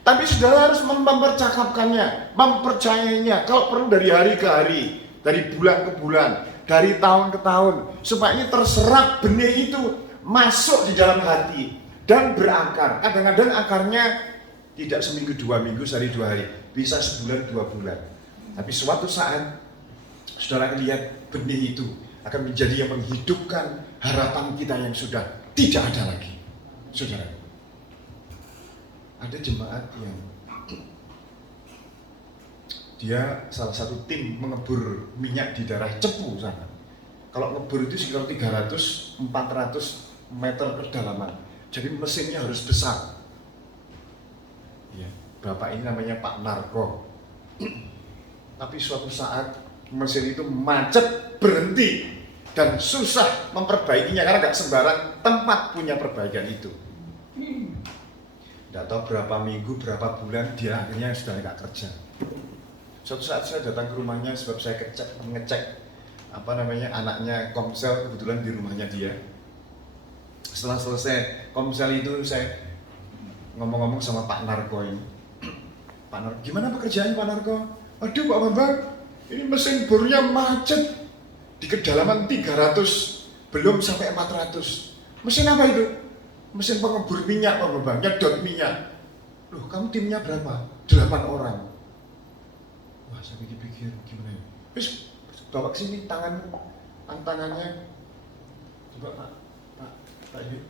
Tapi saudara harus mempercakapkannya, mempercayainya. Kalau perlu dari hari ke hari, dari bulan ke bulan, dari tahun ke tahun, supaya ini terserap benih itu masuk di dalam hati dan berakar. Kadang-kadang akarnya tidak seminggu, 2 minggu, sehari 2 hari, bisa sebulan 2 bulan. Tapi suatu saat saudara lihat benih itu akan menjadi yang menghidupkan harapan kita yang sudah tidak ada lagi. Saudara, ada jemaat yang dia salah satu tim mengebur minyak di daerah Cepu sana. Kalau ngebur itu sekitar 300-400 meter kedalaman. Jadi mesinnya harus besar. Ya, bapak ini namanya Pak Narko. Tapi suatu saat mesin itu macet, berhenti, dan susah memperbaikinya karena nggak sembarang tempat punya perbaikan itu. Tidak tahu berapa minggu, berapa bulan dia akhirnya sudah nggak kerja. Suatu saat saya datang ke rumahnya sebab saya ngecek anaknya Komsel, kebetulan di rumahnya dia. Setelah selesai Komsel itu saya ngomong-ngomong sama Pak Narko ini. Pak Narko, gimana pekerjaannya Pak Narko? Aduh Pak Bambang, ini mesin bornya macet di kedalaman 300, belum sampai 400. Mesin apa itu? Mesin pengebur minyak Pak Bambang, nyedot minyak. Loh, kamu timnya berapa? 8 orang. Wah, saya pikir-pikir gimana ya? Terus bawa ke sini tangannya. Coba Pak Yud.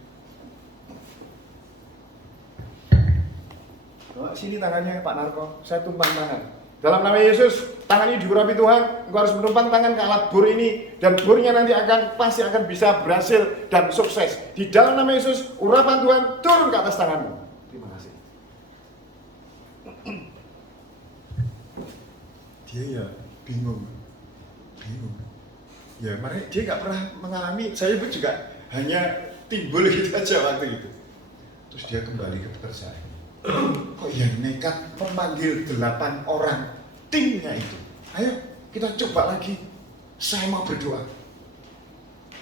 Bawa sini tangannya Pak Narko, saya tumpang tangan. Dalam nama Yesus, tangan ini diurapi Tuhan. Engkau harus menumpang tangan ke alat bor ini, dan bornya nanti pasti akan bisa berhasil dan sukses. Di dalam nama Yesus, urapan Tuhan turun ke atas tanganmu. Terima kasih. Dia ya bingung. Ya, makanya dia nggak pernah mengalami. Saya pun juga hanya timbul gitu aja waktu itu. Terus dia kembali ke pekerjaan. Kok ya nekat memanggil 8 orang timnya itu. Ayo kita coba lagi. Saya mau berdoa.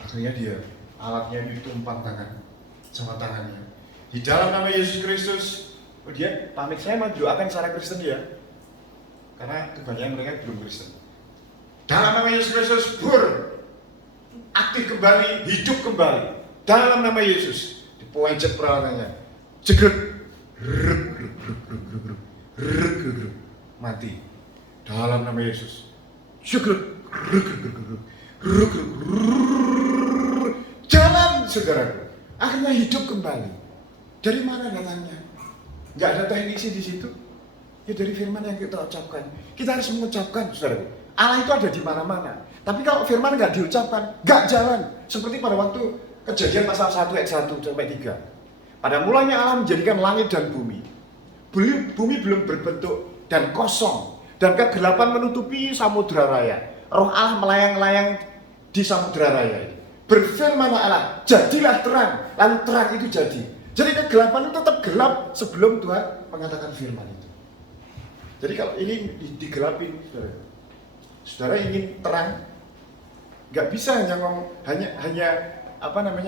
Akhirnya dia alatnya ditumpang tangan sama tangannya. Di dalam nama Yesus Kristus, dia pamit, saya mau doakan secara Kristen ya. Karena kebanyakan mereka belum Kristen. Dalam nama Yesus Kristus, aktif kembali, hidup kembali. Dalam nama Yesus, diponcet peralatannya, jegrek, mati. Dalam nama Yesus, jegrek, jalan saudaraku, akhirnya hidup kembali. Dari mana datangnya? Nggak ada teknisi di situ. Ya dari firman yang kita ucapkan. Kita harus mengucapkan, saudaraku. Allah itu ada di mana-mana. Tapi kalau firman nggak diucapkan, nggak jalan. Seperti pada waktu Kejadian pasal 1 ayat 1 sampai 3. Pada mulanya Allah menjadikan langit dan bumi. Bumi belum berbentuk dan kosong, dan kegelapan menutupi samudra raya. Roh Allah melayang-layang di samudra raya. Berfirmanlah Allah, jadilah terang. Lalu terang itu jadi. Jadi kegelapan itu tetap gelap sebelum Tuhan mengatakan firman itu. Jadi kalau ini digelapin, saudara ingin terang, nggak bisa hanya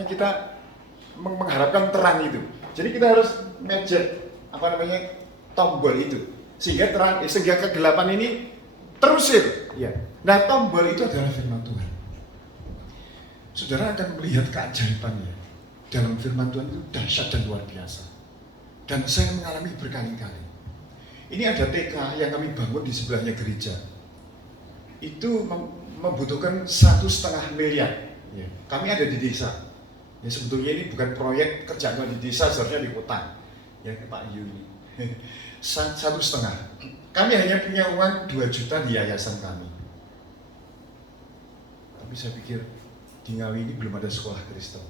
kita mengharapkan terang itu. Jadi kita harus mencet tombol itu sehingga kegelapan ini terusir. Ya. Nah, tombol itu adalah firman Tuhan. Saudara akan melihat keajaibannya dalam firman Tuhan itu dahsyat dan luar biasa. Dan saya mengalami berkali-kali. Ini ada TK yang kami bangun di sebelahnya gereja. Itu membutuhkan 1,5 miliar. Ya. Kami ada di desa. Ya, sebetulnya ini bukan proyek kerjaan di desa, seharusnya di kota. Ya, Pak Yuni. 1,5. Kami hanya punya uang 2 juta di yayasan kami. Tapi saya pikir di Ngawi ini belum ada sekolah Kristen.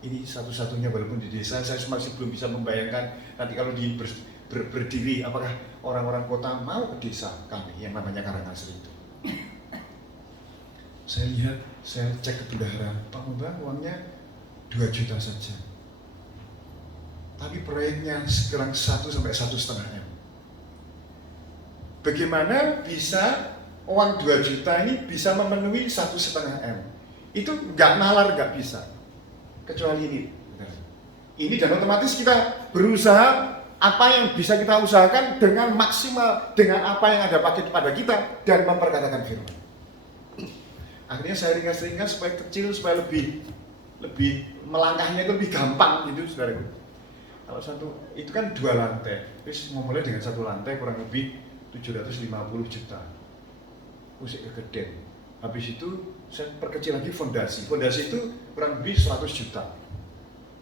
Ini satu-satunya, walaupun di desa saya masih belum bisa membayangkan nanti kalau berdiri, apakah orang-orang kota mau ke desa kami yang namanya Karangasem itu. Saya lihat, saya cek ke bendahara, Pak Mbak, uangnya 2 juta saja. Tapi proyeknya sekarang 1 sampai 1,5 M. Bagaimana bisa uang 2 juta ini bisa memenuhi 1,5 M? Itu nggak nalar, nggak bisa. Kecuali ini. Ini dan otomatis kita berusaha apa yang bisa kita usahakan dengan maksimal dengan apa yang ada pada kita dan memperkatakan firman. Akhirnya saya ringkas-ringkas supaya kecil, supaya lebih melangkahnya itu lebih gampang gitu, saudaraku. Kalau satu itu kan 2 lantai, terus memulai dengan 1 lantai kurang lebih 750 juta. Usik kegeden. Habis itu saya perkecil lagi fondasi. Fondasi itu kurang lebih 100 juta.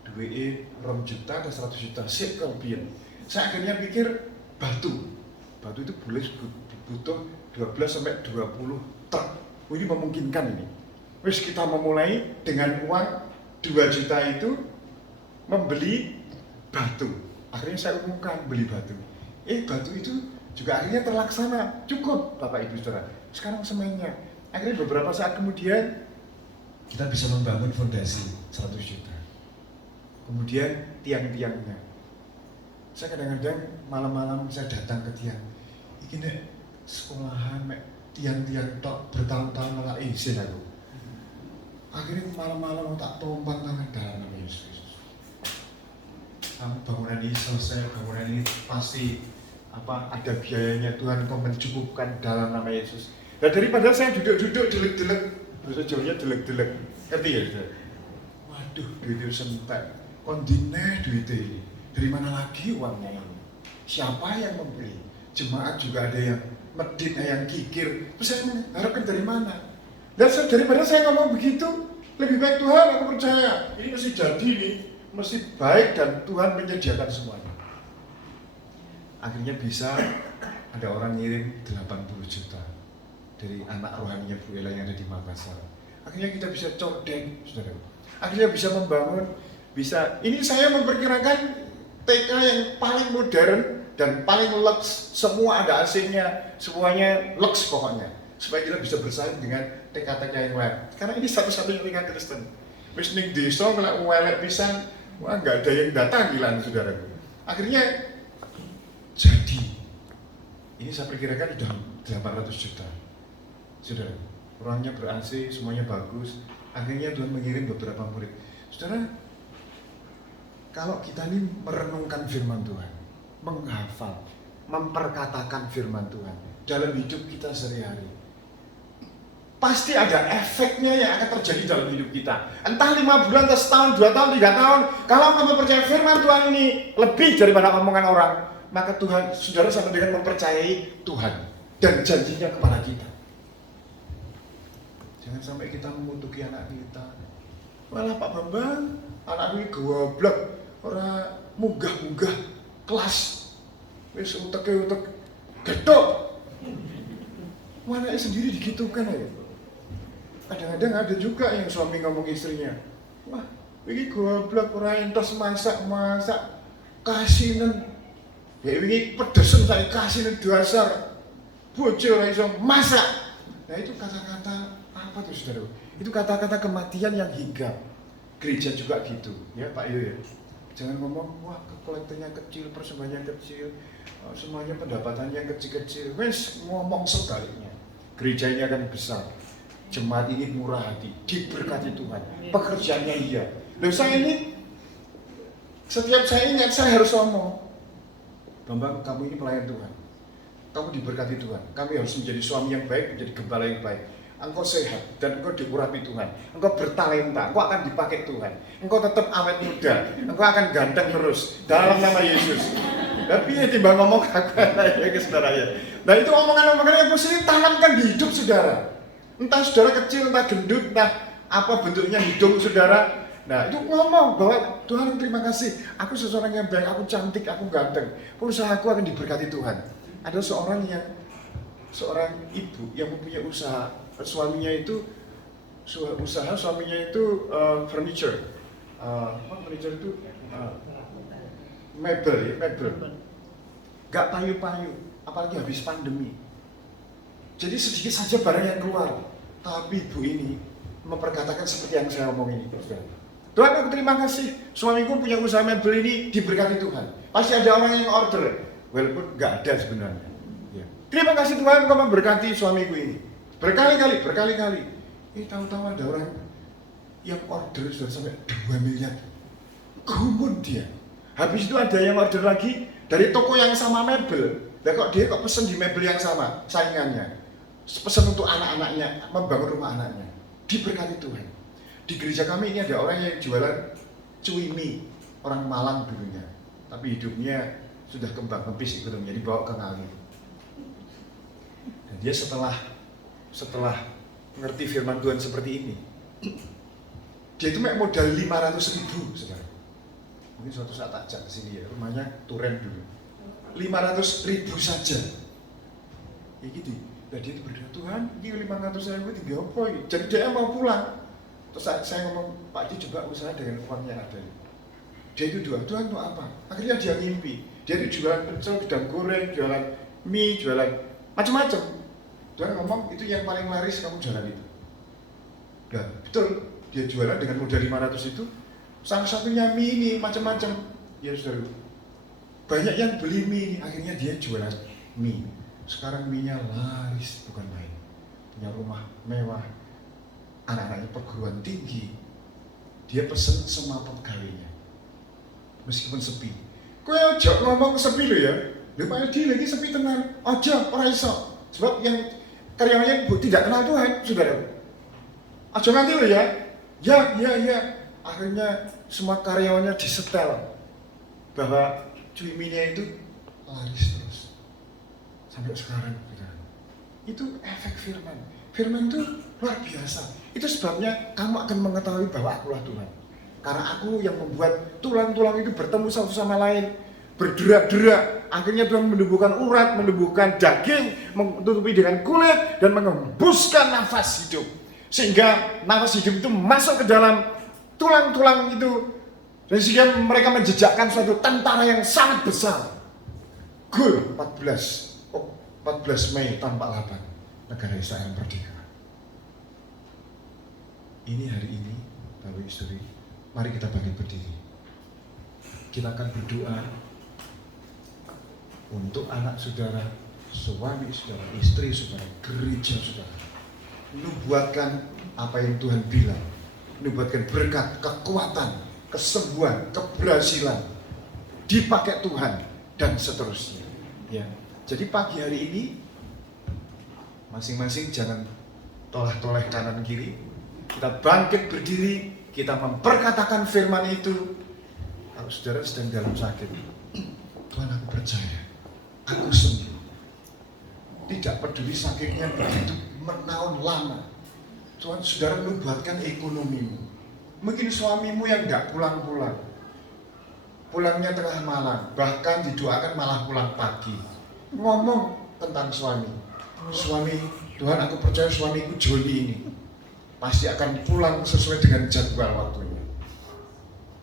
2E 2 juta dan 100 juta. Sip kelebihan. Saya akhirnya pikir batu. Batu itu boleh butuh 12 sampai 20 truk. Ini memungkinkan ini. Terus kita memulai dengan uang 2 juta itu membeli batu. Akhirnya saya umumkan beli batu. Batu itu juga akhirnya terlaksana. Cukup Bapak Ibu Saudara. Sekarang semuanya. Akhirnya beberapa saat kemudian kita bisa membangun fondasi 100 juta. Kemudian tiang-tiangnya. Saya kadang-kadang malam-malam saya datang ke tiang. Iki nek sekolahan mek tiang-tiang tok bertahun-tahun malah izin aku. Akhirnya malam-malam tak tumpang tangan dalam nama Yesus. Bangunan ini selesai, bangunan ini pasti ada biayanya, Tuhan kau mencukupkan dalam nama Yesus. Nah daripada saya duduk-duduk delek-delek, bahasa Jawanya delek-delek, ngerti ya saudara? Waduh, duitnya sentek, kondineh duitnya ini, dari mana lagi uangnya ini? Siapa yang memberi? Jemaat juga ada yang medit, yang kikir, terus saya mengharapkan dari mana? Dan daripada saya ngomong begitu, lebih baik Tuhan, aku percaya, ini mesti jadi nih, mesti baik dan Tuhan menyediakan semuanya. Akhirnya bisa ada orang ngirim 80 juta. Dari anak rohaninya Bu Ella yang ada di Makassar. Akhirnya kita bisa codek, saudara. Akhirnya bisa membangun, ini saya memperkirakan TK yang paling modern dan paling lux, semua ada AC-nya, semuanya lux pokoknya. Supaya kita bisa bersaing dengan TK-TK yang lain. Karena ini satu-satunya TK Kristen. Wis ning desa kalau welek pisan, wah nggak ada yang datang bilang saudara. Akhirnya jadi, ini saya perkirakan sudah 800 juta. Saudara, ruangnya ber-AC, semuanya bagus. Akhirnya Tuhan mengirim beberapa murid. Saudara, kalau kita ini merenungkan firman Tuhan, menghafal, memperkatakan firman Tuhan dalam hidup kita sehari-hari, pasti ada efeknya yang akan terjadi dalam hidup kita. Entah 5 bulan, atau setahun, 2 tahun, 3 tahun. Kalau kamu percaya firman Tuhan ini lebih daripada omongan orang, maka Tuhan, saudara sama dengan mempercayai Tuhan dan janjinya kepada kita. Jangan sampai kita mengutuki anak kita. Walah Pak Bambang, anak ini goblok, orang munggah-munggah kelas, wis utek-utek gedok. Anaknya sendiri digitukan ya. Kadang-kadang ada juga yang suami ngomong istrinya, wah, ini goblok, orang entos masak, kasinan. Ya ini pedesen saya kasinan dasar, bocil lah iso masak. Nah itu kata-kata apa tuh saudara? Itu kata-kata kematian yang hinggap. Gereja juga gitu, ya Pak Yo ya. Jangan ngomong, wah kolektornya kecil, persembahannya kecil, semuanya pendapatannya kecil-kecil. Wes ngomong sebaliknya. Gereja ini akan besar. Jemaat ini murah hati, diberkati Tuhan. Pekerjaannya iya. Loh saya ini, setiap saya ingat saya harus ngomong, Bambang, kamu ini pelayan Tuhan. Kamu diberkati Tuhan. Kami harus menjadi suami yang baik, menjadi gembala yang baik. engkau sehat dan engkau diurapi Tuhan, engkau bertalenta, engkau akan dipakai Tuhan, engkau tetap awet muda, engkau akan ganteng terus dalam nama Yesus. Tapi ya timbang ngomong kakak ya ke saudara ya. Nah itu omongan-omongan yang positif tanamkan di hidup saudara. Entah saudara kecil, entah gendut, entah apa bentuknya hidung saudara. Nah itu ngomong bahwa Tuhan terima kasih, aku seseorang yang baik, aku cantik, aku ganteng, usahaku akan diberkati Tuhan. Ada seorang ibu yang mempunyai usaha, suaminya itu furniture, furniture itu mebel, gak payu-payu, apalagi habis pandemi. Jadi sedikit saja barang yang keluar, tapi ibu ini memperkatakan seperti yang saya omong ini. Tuhan aku terima kasih, suamiku punya usaha mebel ini diberkati Tuhan. Pasti ada orang yang order, walaupun gak ada sebenarnya. Ya. Terima kasih Tuhan kau memberkati suamiku ini. Berkali-kali. Ini tahu-tahu ada orang yang order sudah sampai 2 miliar. Gumun dia. Habis itu ada yang order lagi dari toko yang sama mebel. Lah dia kok pesen di mebel yang sama saingannya. Pesen untuk anak-anaknya, membangun rumah anaknya. Diberkati Tuhan. Di gereja kami ini ada orang yang jualan cuy mie, orang Malang dulunya. Tapi hidupnya sudah kembang kempis ekonominya, dibawa ke Ngawi. Dan dia setelah mengerti firman Tuhan seperti ini, dia itu modal 500.000, saudara. Mungkin suatu saat ajak ke sini ya, rumahnya Turen dulu. 500.000 saja. Ya gitu. Nah dia itu berdoa, Tuhan, ini 500.000 tinggal apa ini? Jadi dia mau pulang. Terus saya ngomong, Pak Haji coba usaha dengan uang yang ada. Dia itu doa, Tuhan mau apa? Akhirnya dia ngimpi. Dia itu jualan pecel, gedang goreng, jualan mie, jualan macam-macam. Tuhan ngomong, itu yang paling laris kamu jualan itu. Nah betul, dia jualan dengan modal 500 itu. Salah satunya mie ini macam-macam. Ya saudara, banyak yang beli mie ini, akhirnya dia jualan mie. Sekarang mie-nya laris, bukan main. Punya rumah mewah, anak-anaknya perguruan tinggi. Dia pesen semua pegawainya, meskipun sepi. Kowe aja ngomong sepi lo ya. Lha Pak Edi lagi sepi tenan. Aja ora iso. Sebab yang karyawannya tidak kenal Tuhan, saudara. Aja nanti lo ya. Ya. Akhirnya semua karyawannya disetel bahwa cuy mie-nya itu laris terus sampai sekarang. Itu efek firman. Firman itu luar biasa. Itu sebabnya kamu akan mengetahui bahwa akulah Tuhan. Karena aku yang membuat tulang-tulang itu bertemu satu sama lain, berderak-derak. Akhirnya Tuhan menumbuhkan urat, menumbuhkan daging, menutupi dengan kulit dan mengembuskan nafas hidup. Sehingga nafas hidup itu masuk ke dalam tulang-tulang itu, dan sehingga mereka menjejakkan suatu tentara yang sangat besar. Gul 14 Mei tahun 48 negara Israel merdeka. Ini hari ini Bapak Istri, mari kita bangkit berdiri. Kita akan berdoa untuk anak saudara, suami saudara, istri saudara, gereja saudara. Nubuatkan apa yang Tuhan bilang. Nubuatkan berkat, kekuatan, kesembuhan, keberhasilan, dipakai Tuhan dan seterusnya. Ya. Jadi pagi hari ini masing-masing jangan toleh-toleh kanan kiri. Kita bangkit berdiri, kita memperkatakan firman itu. Kalau saudara sedang dalam sakit, Tuhan aku percaya, aku sembuh. Tidak peduli sakitnya begitu menahun lama. Tuhan saudara nubuatkan ekonomimu. Mungkin suamimu yang gak pulang-pulang, pulangnya tengah malam, bahkan didoakan malah pulang pagi. Ngomong tentang suami, Tuhan aku percaya suamiku Joni ini pasti akan pulang sesuai dengan jadwal waktunya,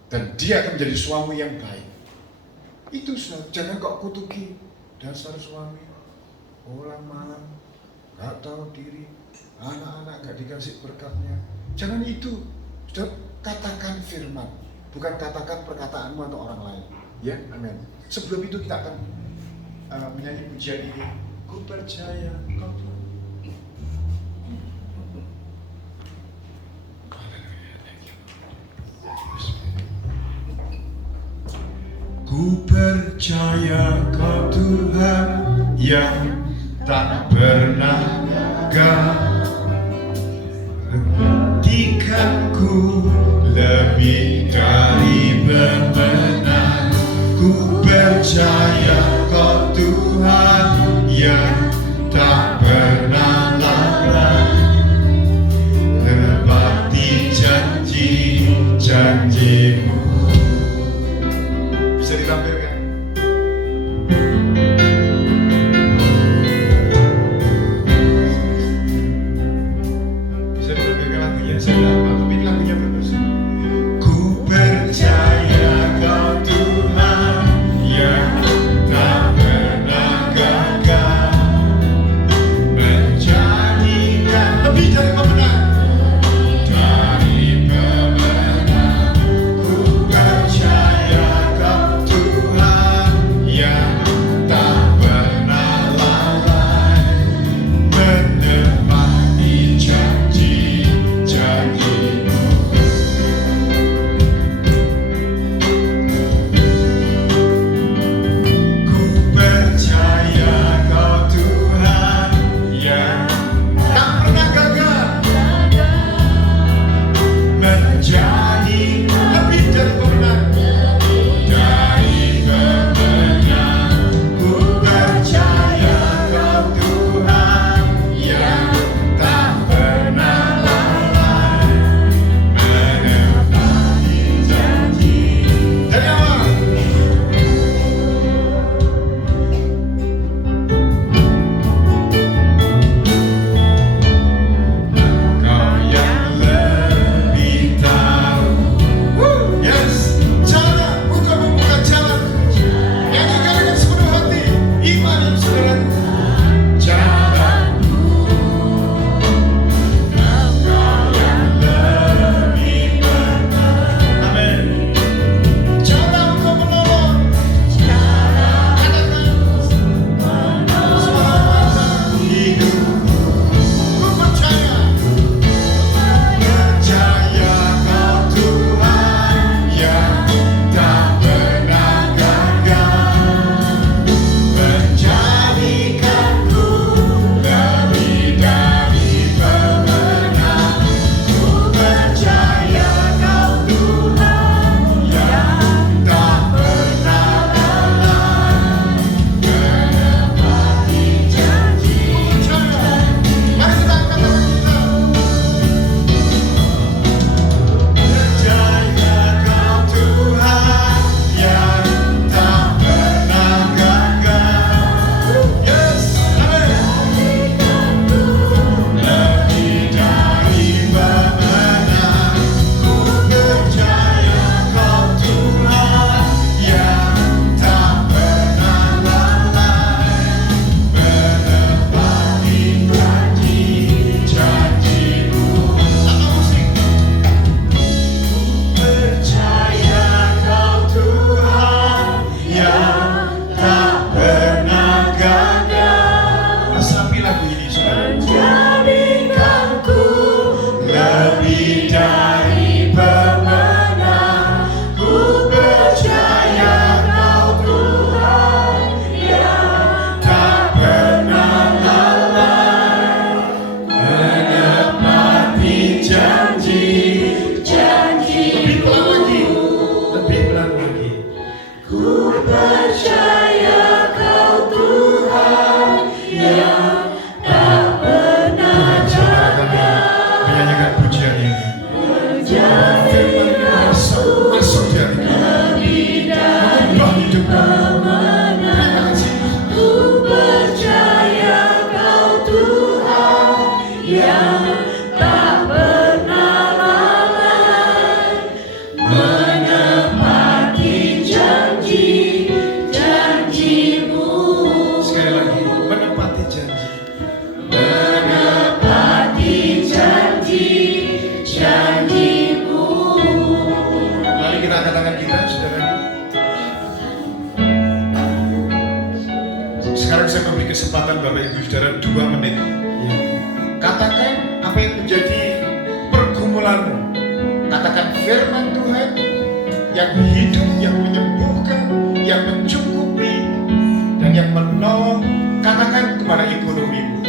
dan dia akan menjadi suami yang baik. Itu jangan kok kutuki dasar suami pulang malam, gak tahu diri, anak-anak gak dikasih berkatnya. Jangan itu. Sudah katakan firman, bukan katakan perkataanmu atau orang lain. Ya, amin. Sebelum itu kita akan menyanyi pujian ini. Ku percaya kau Tuhan. Ku percaya kau Tuhan yang tak pernah gagal. bercanda apa, tapi lagunya bagus. Ku percaya Kau Tuhan yang tak pernah gagal, menjadikan lebih dari pemenang. Sekarang saya memberi kesempatan Bapak Ibu Saudara 2 menit. Ya. Katakan apa yang menjadi pergumulanmu. Katakan firman Tuhan yang hidup, yang menyembuhkan, yang mencukupi, dan yang menolong. Katakan kepada ekonomimu,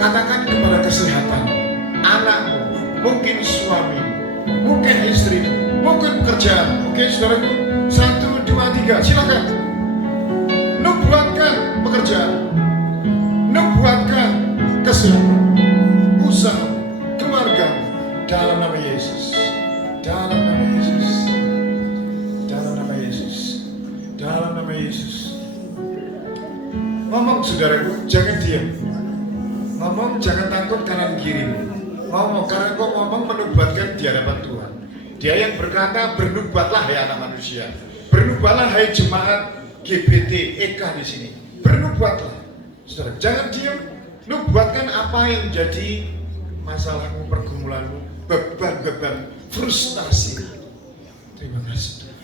katakan kepada kesehatan anakmu, mungkin suamimu, mungkin istrimu, mungkin pekerjaan. Oke, saudaraku, 1, 2, 3, silakan. Nubuatkan pekerjaan, nubuatkan kesehatan, usaha, keluarga, dalam nama Yesus, dalam nama Yesus, dalam nama Yesus, dalam nama Yesus. Ngomong saudaraku, jangan diam. Ngomong, jangan takut kanan kiri. ngomong, karena engkau ngomong menubuatkan di hadapan Tuhan. Dia yang berkata, bernubuatlah hai anak manusia, bernubuatlah hai jemaat GBT EK di sini, bernubuatlah. Saudara, jangan diam, nubuatkan apa yang jadi masalahmu, pergumulanmu, beban-beban, frustasi. Terima kasih Tuhan.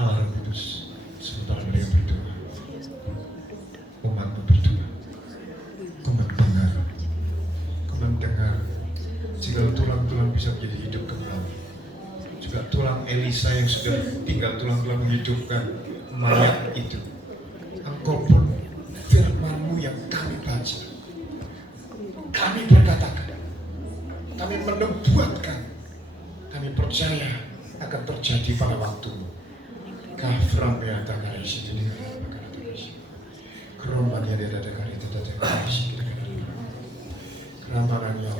Allah Roh Kudus, sebentar mereka berdoa, umatmu berdoa, kau mendengar, jika tulang-tulang bisa menjadi hidup kembali, juga tulang Elisa yang sudah tinggal tulang-tulang menghidupkan mayat itu. Engkau pun firman-Mu yang kami baca, kami berkatakan, kami menubuatkan, kami percaya akan terjadi pada waktu-Mu. Kafram ya takari sini keromanya dia ada kari tata kari keramaran yang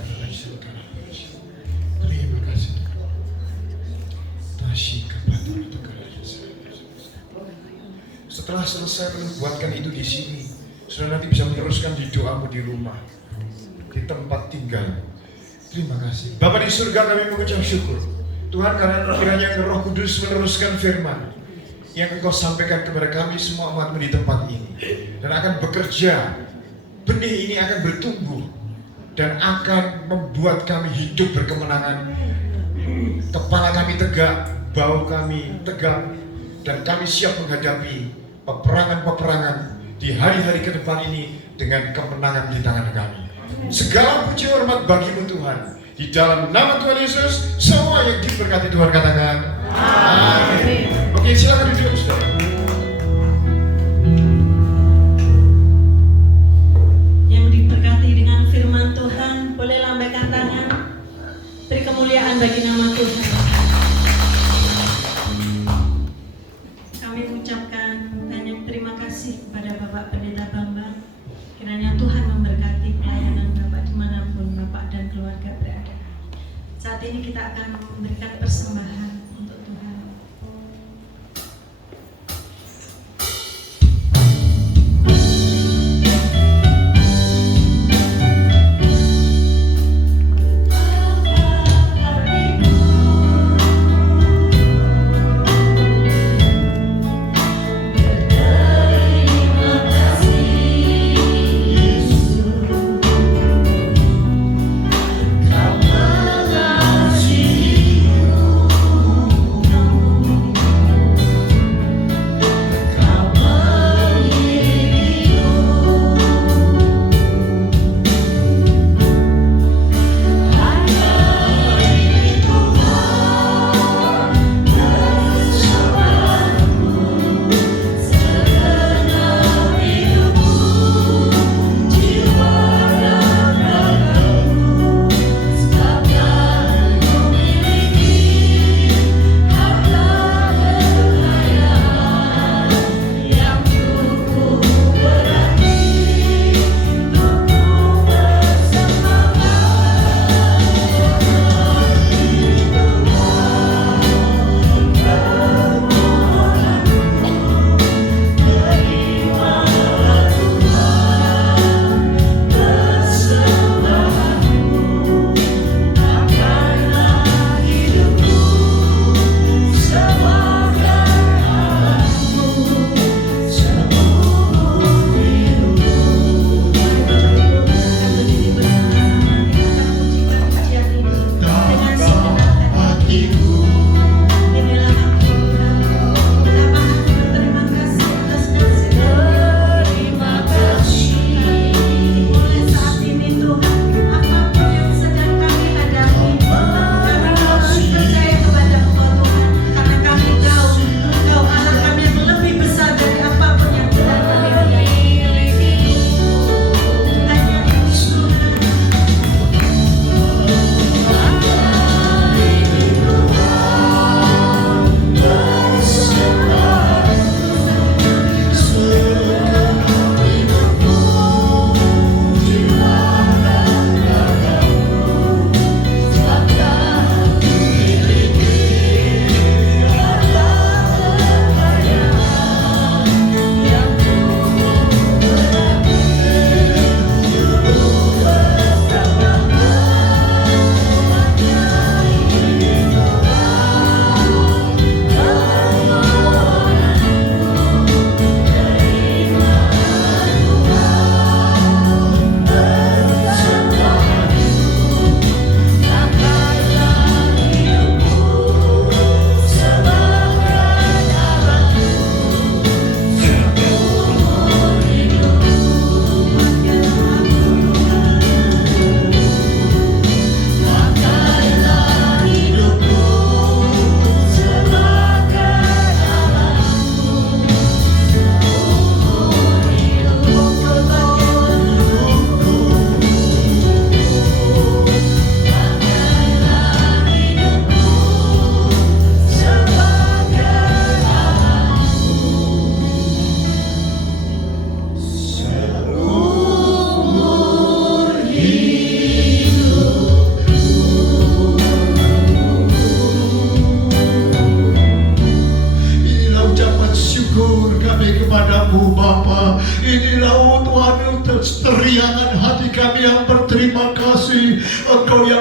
terima kasih. Tasik kepada setelah selesai menubuatkan itu di sini, saudara nanti bisa meneruskan di doamu di rumah, di tempat tinggal. Terima kasih. Bapa di surga, kami mengucap syukur Tuhan karena kiranya Roh Kudus meneruskan firman yang Engkau sampaikan kepada kami semua umat-Mu di tempat ini, dan akan bekerja. Benih ini akan bertumbuh dan akan membuat kami hidup berkemenangan. Kepala kami tegak, bau kami tegak, dan kami siap menghadapi peperangan-peperangan di hari-hari ke depan ini dengan kemenangan di tangan kami. Segala puji hormat bagi-Mu Tuhan. Di dalam nama Tuhan Yesus, semua yang diberkati Tuhan katakan amin. Oke, silakan duduk saudara. Yang diberkati dengan firman Tuhan, boleh lambaikan tangan. Beri kemuliaan bagi nama Tuhan. Kami mengucapkan banyak terima kasih kepada Bapak Pendeta Bambang. Kiranya Tuhan memberkati pelayanan Bapak dimanapun Bapak dan keluarga berada. Saat ini kita akan memberikan persembahan untuk Tuhan. Kau mengasihiku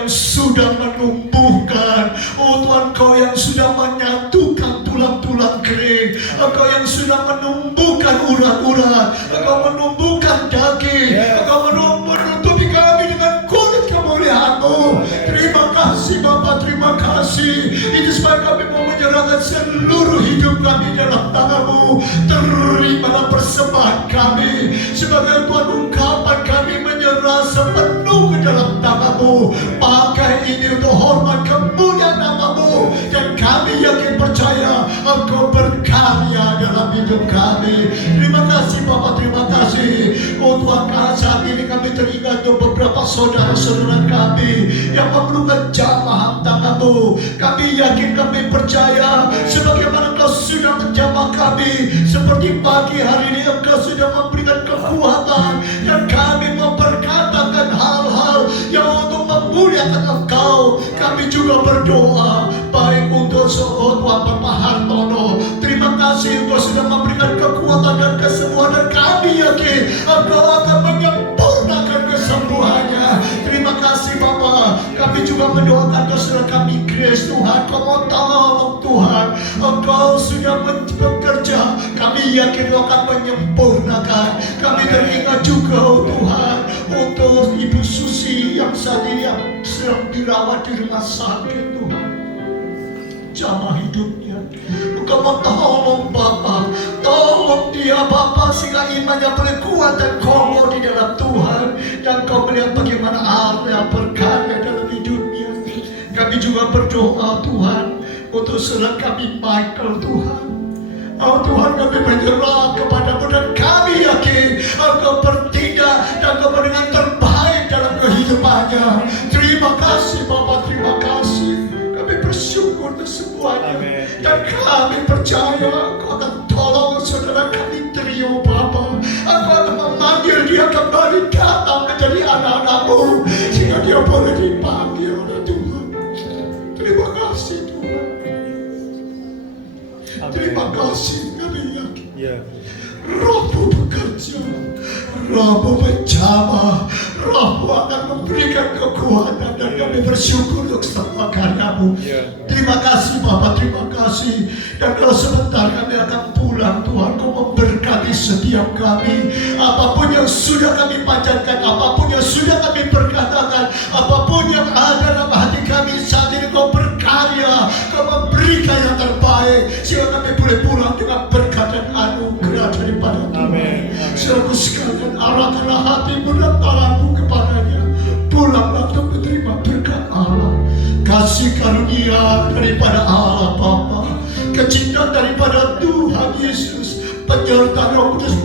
sudah menumbuhkan. Oh Tuhan, Engkau yang sudah menyatukan tulang-tulang kering. Engkau yang sudah menumbuhkan urat-urat. Engkau menumbuhkan daging. Engkau menutupi kami dengan kulit kemuliaan-Mu. Terima kasih Bapa, terima kasih. Itu sebab kami mau menyerahkan seluruh hidup kami dalam tangan-Mu. Terimalah persembahan kami sebagai Tuhan, ungkapan kami menyerah sepenuh ke dalam tangan-Mu. Pakai ini untuk hormat kemuliaan nama-Mu, dan kami yakin percaya Engkau berkarya dalam hidup kami. Terima kasih Bapa, terima kasih. Oh Tuhan, saat ini kami teringat untuk beberapa saudara-saudara kami yang memerlukan jamaah tangan-Mu. Kami yakin, kami percaya sebagaimana Engkau sudah menjamah kami, seperti pagi hari ini Engkau sudah memberikan kekuatan, dan kami memperkatakan hal-hal yang untuk memuliakan Engkau. Kami juga berdoa baik untuk Tuhan Bapak Hartono. Terima kasih Engkau sudah memberikan kekuatan dan kesembuhan, dan kami yakin Engkau akan menyempurnakan kesembuhannya. Terima kasih Bapa. Kami juga mendoakan saudara kami Grace, Tuhan, Kau mau tolong Tuhan. Engkau sudah bekerja, kami yakin Kau akan menyempurnakan. Kami teringat juga oh Tuhan untuk Ibu Susi yang saat ini yang sedang dirawat di rumah sakit Tuhan. Jamah hidupnya, Engkau mau tolong Bapa, tolong dia Bapa, sehingga imannya boleh kuat dan kokoh di dalam Tuhan, dan Kau melihat bagaimana Allah berkarya dalam hidupnya. Kami juga berdoa Tuhan untuk saudara kami Michael Tuhan. Oh Tuhan, kami menyerah kepadamu, dan kami yakin Engkau bertindak dan Engkau dengan terbaik dalam kehidupannya. Terima kasih Bapa, terima kasih. Kami bersyukur atas semuanya. Dan kami percaya Engkau akan tolong saudara kami Trio Bapa. Engkau akan memanggil dia kembali datang menjadi anak-anak-Mu, sehingga dia boleh dipanggil oleh Tuhan. Terima kasih Tuhan. Terima kasih, kami yakin Roh-Mu bekerja, Roh-Mu menjamah, Roh-Mu akan memberikan kekuatan, dan kami bersyukur untuk semua karya-Mu. Terima kasih Bapa, terima kasih. Dan kalau sebentar kami akan pulang Tuhan, Kau memberkati setiap kami. Apapun yang sudah kami panjatkan, apapun yang sudah kami perkatakan, apapun yang ada dalam hati kami saat ini, Kau berkarya, Kau memberikan yang terbaik, sehingga kami boleh pulang dengan berkat dan anugerah daripada Tuhan. Saudaraku sekalian, arahkanlah hatimu dan tanganmu kepadanya. Pulanglah untuk menerima berkat Allah, kasih karunia daripada Allah Bapa, kecintaan daripada Tuhan Yesus, penyertaan Roh Kudus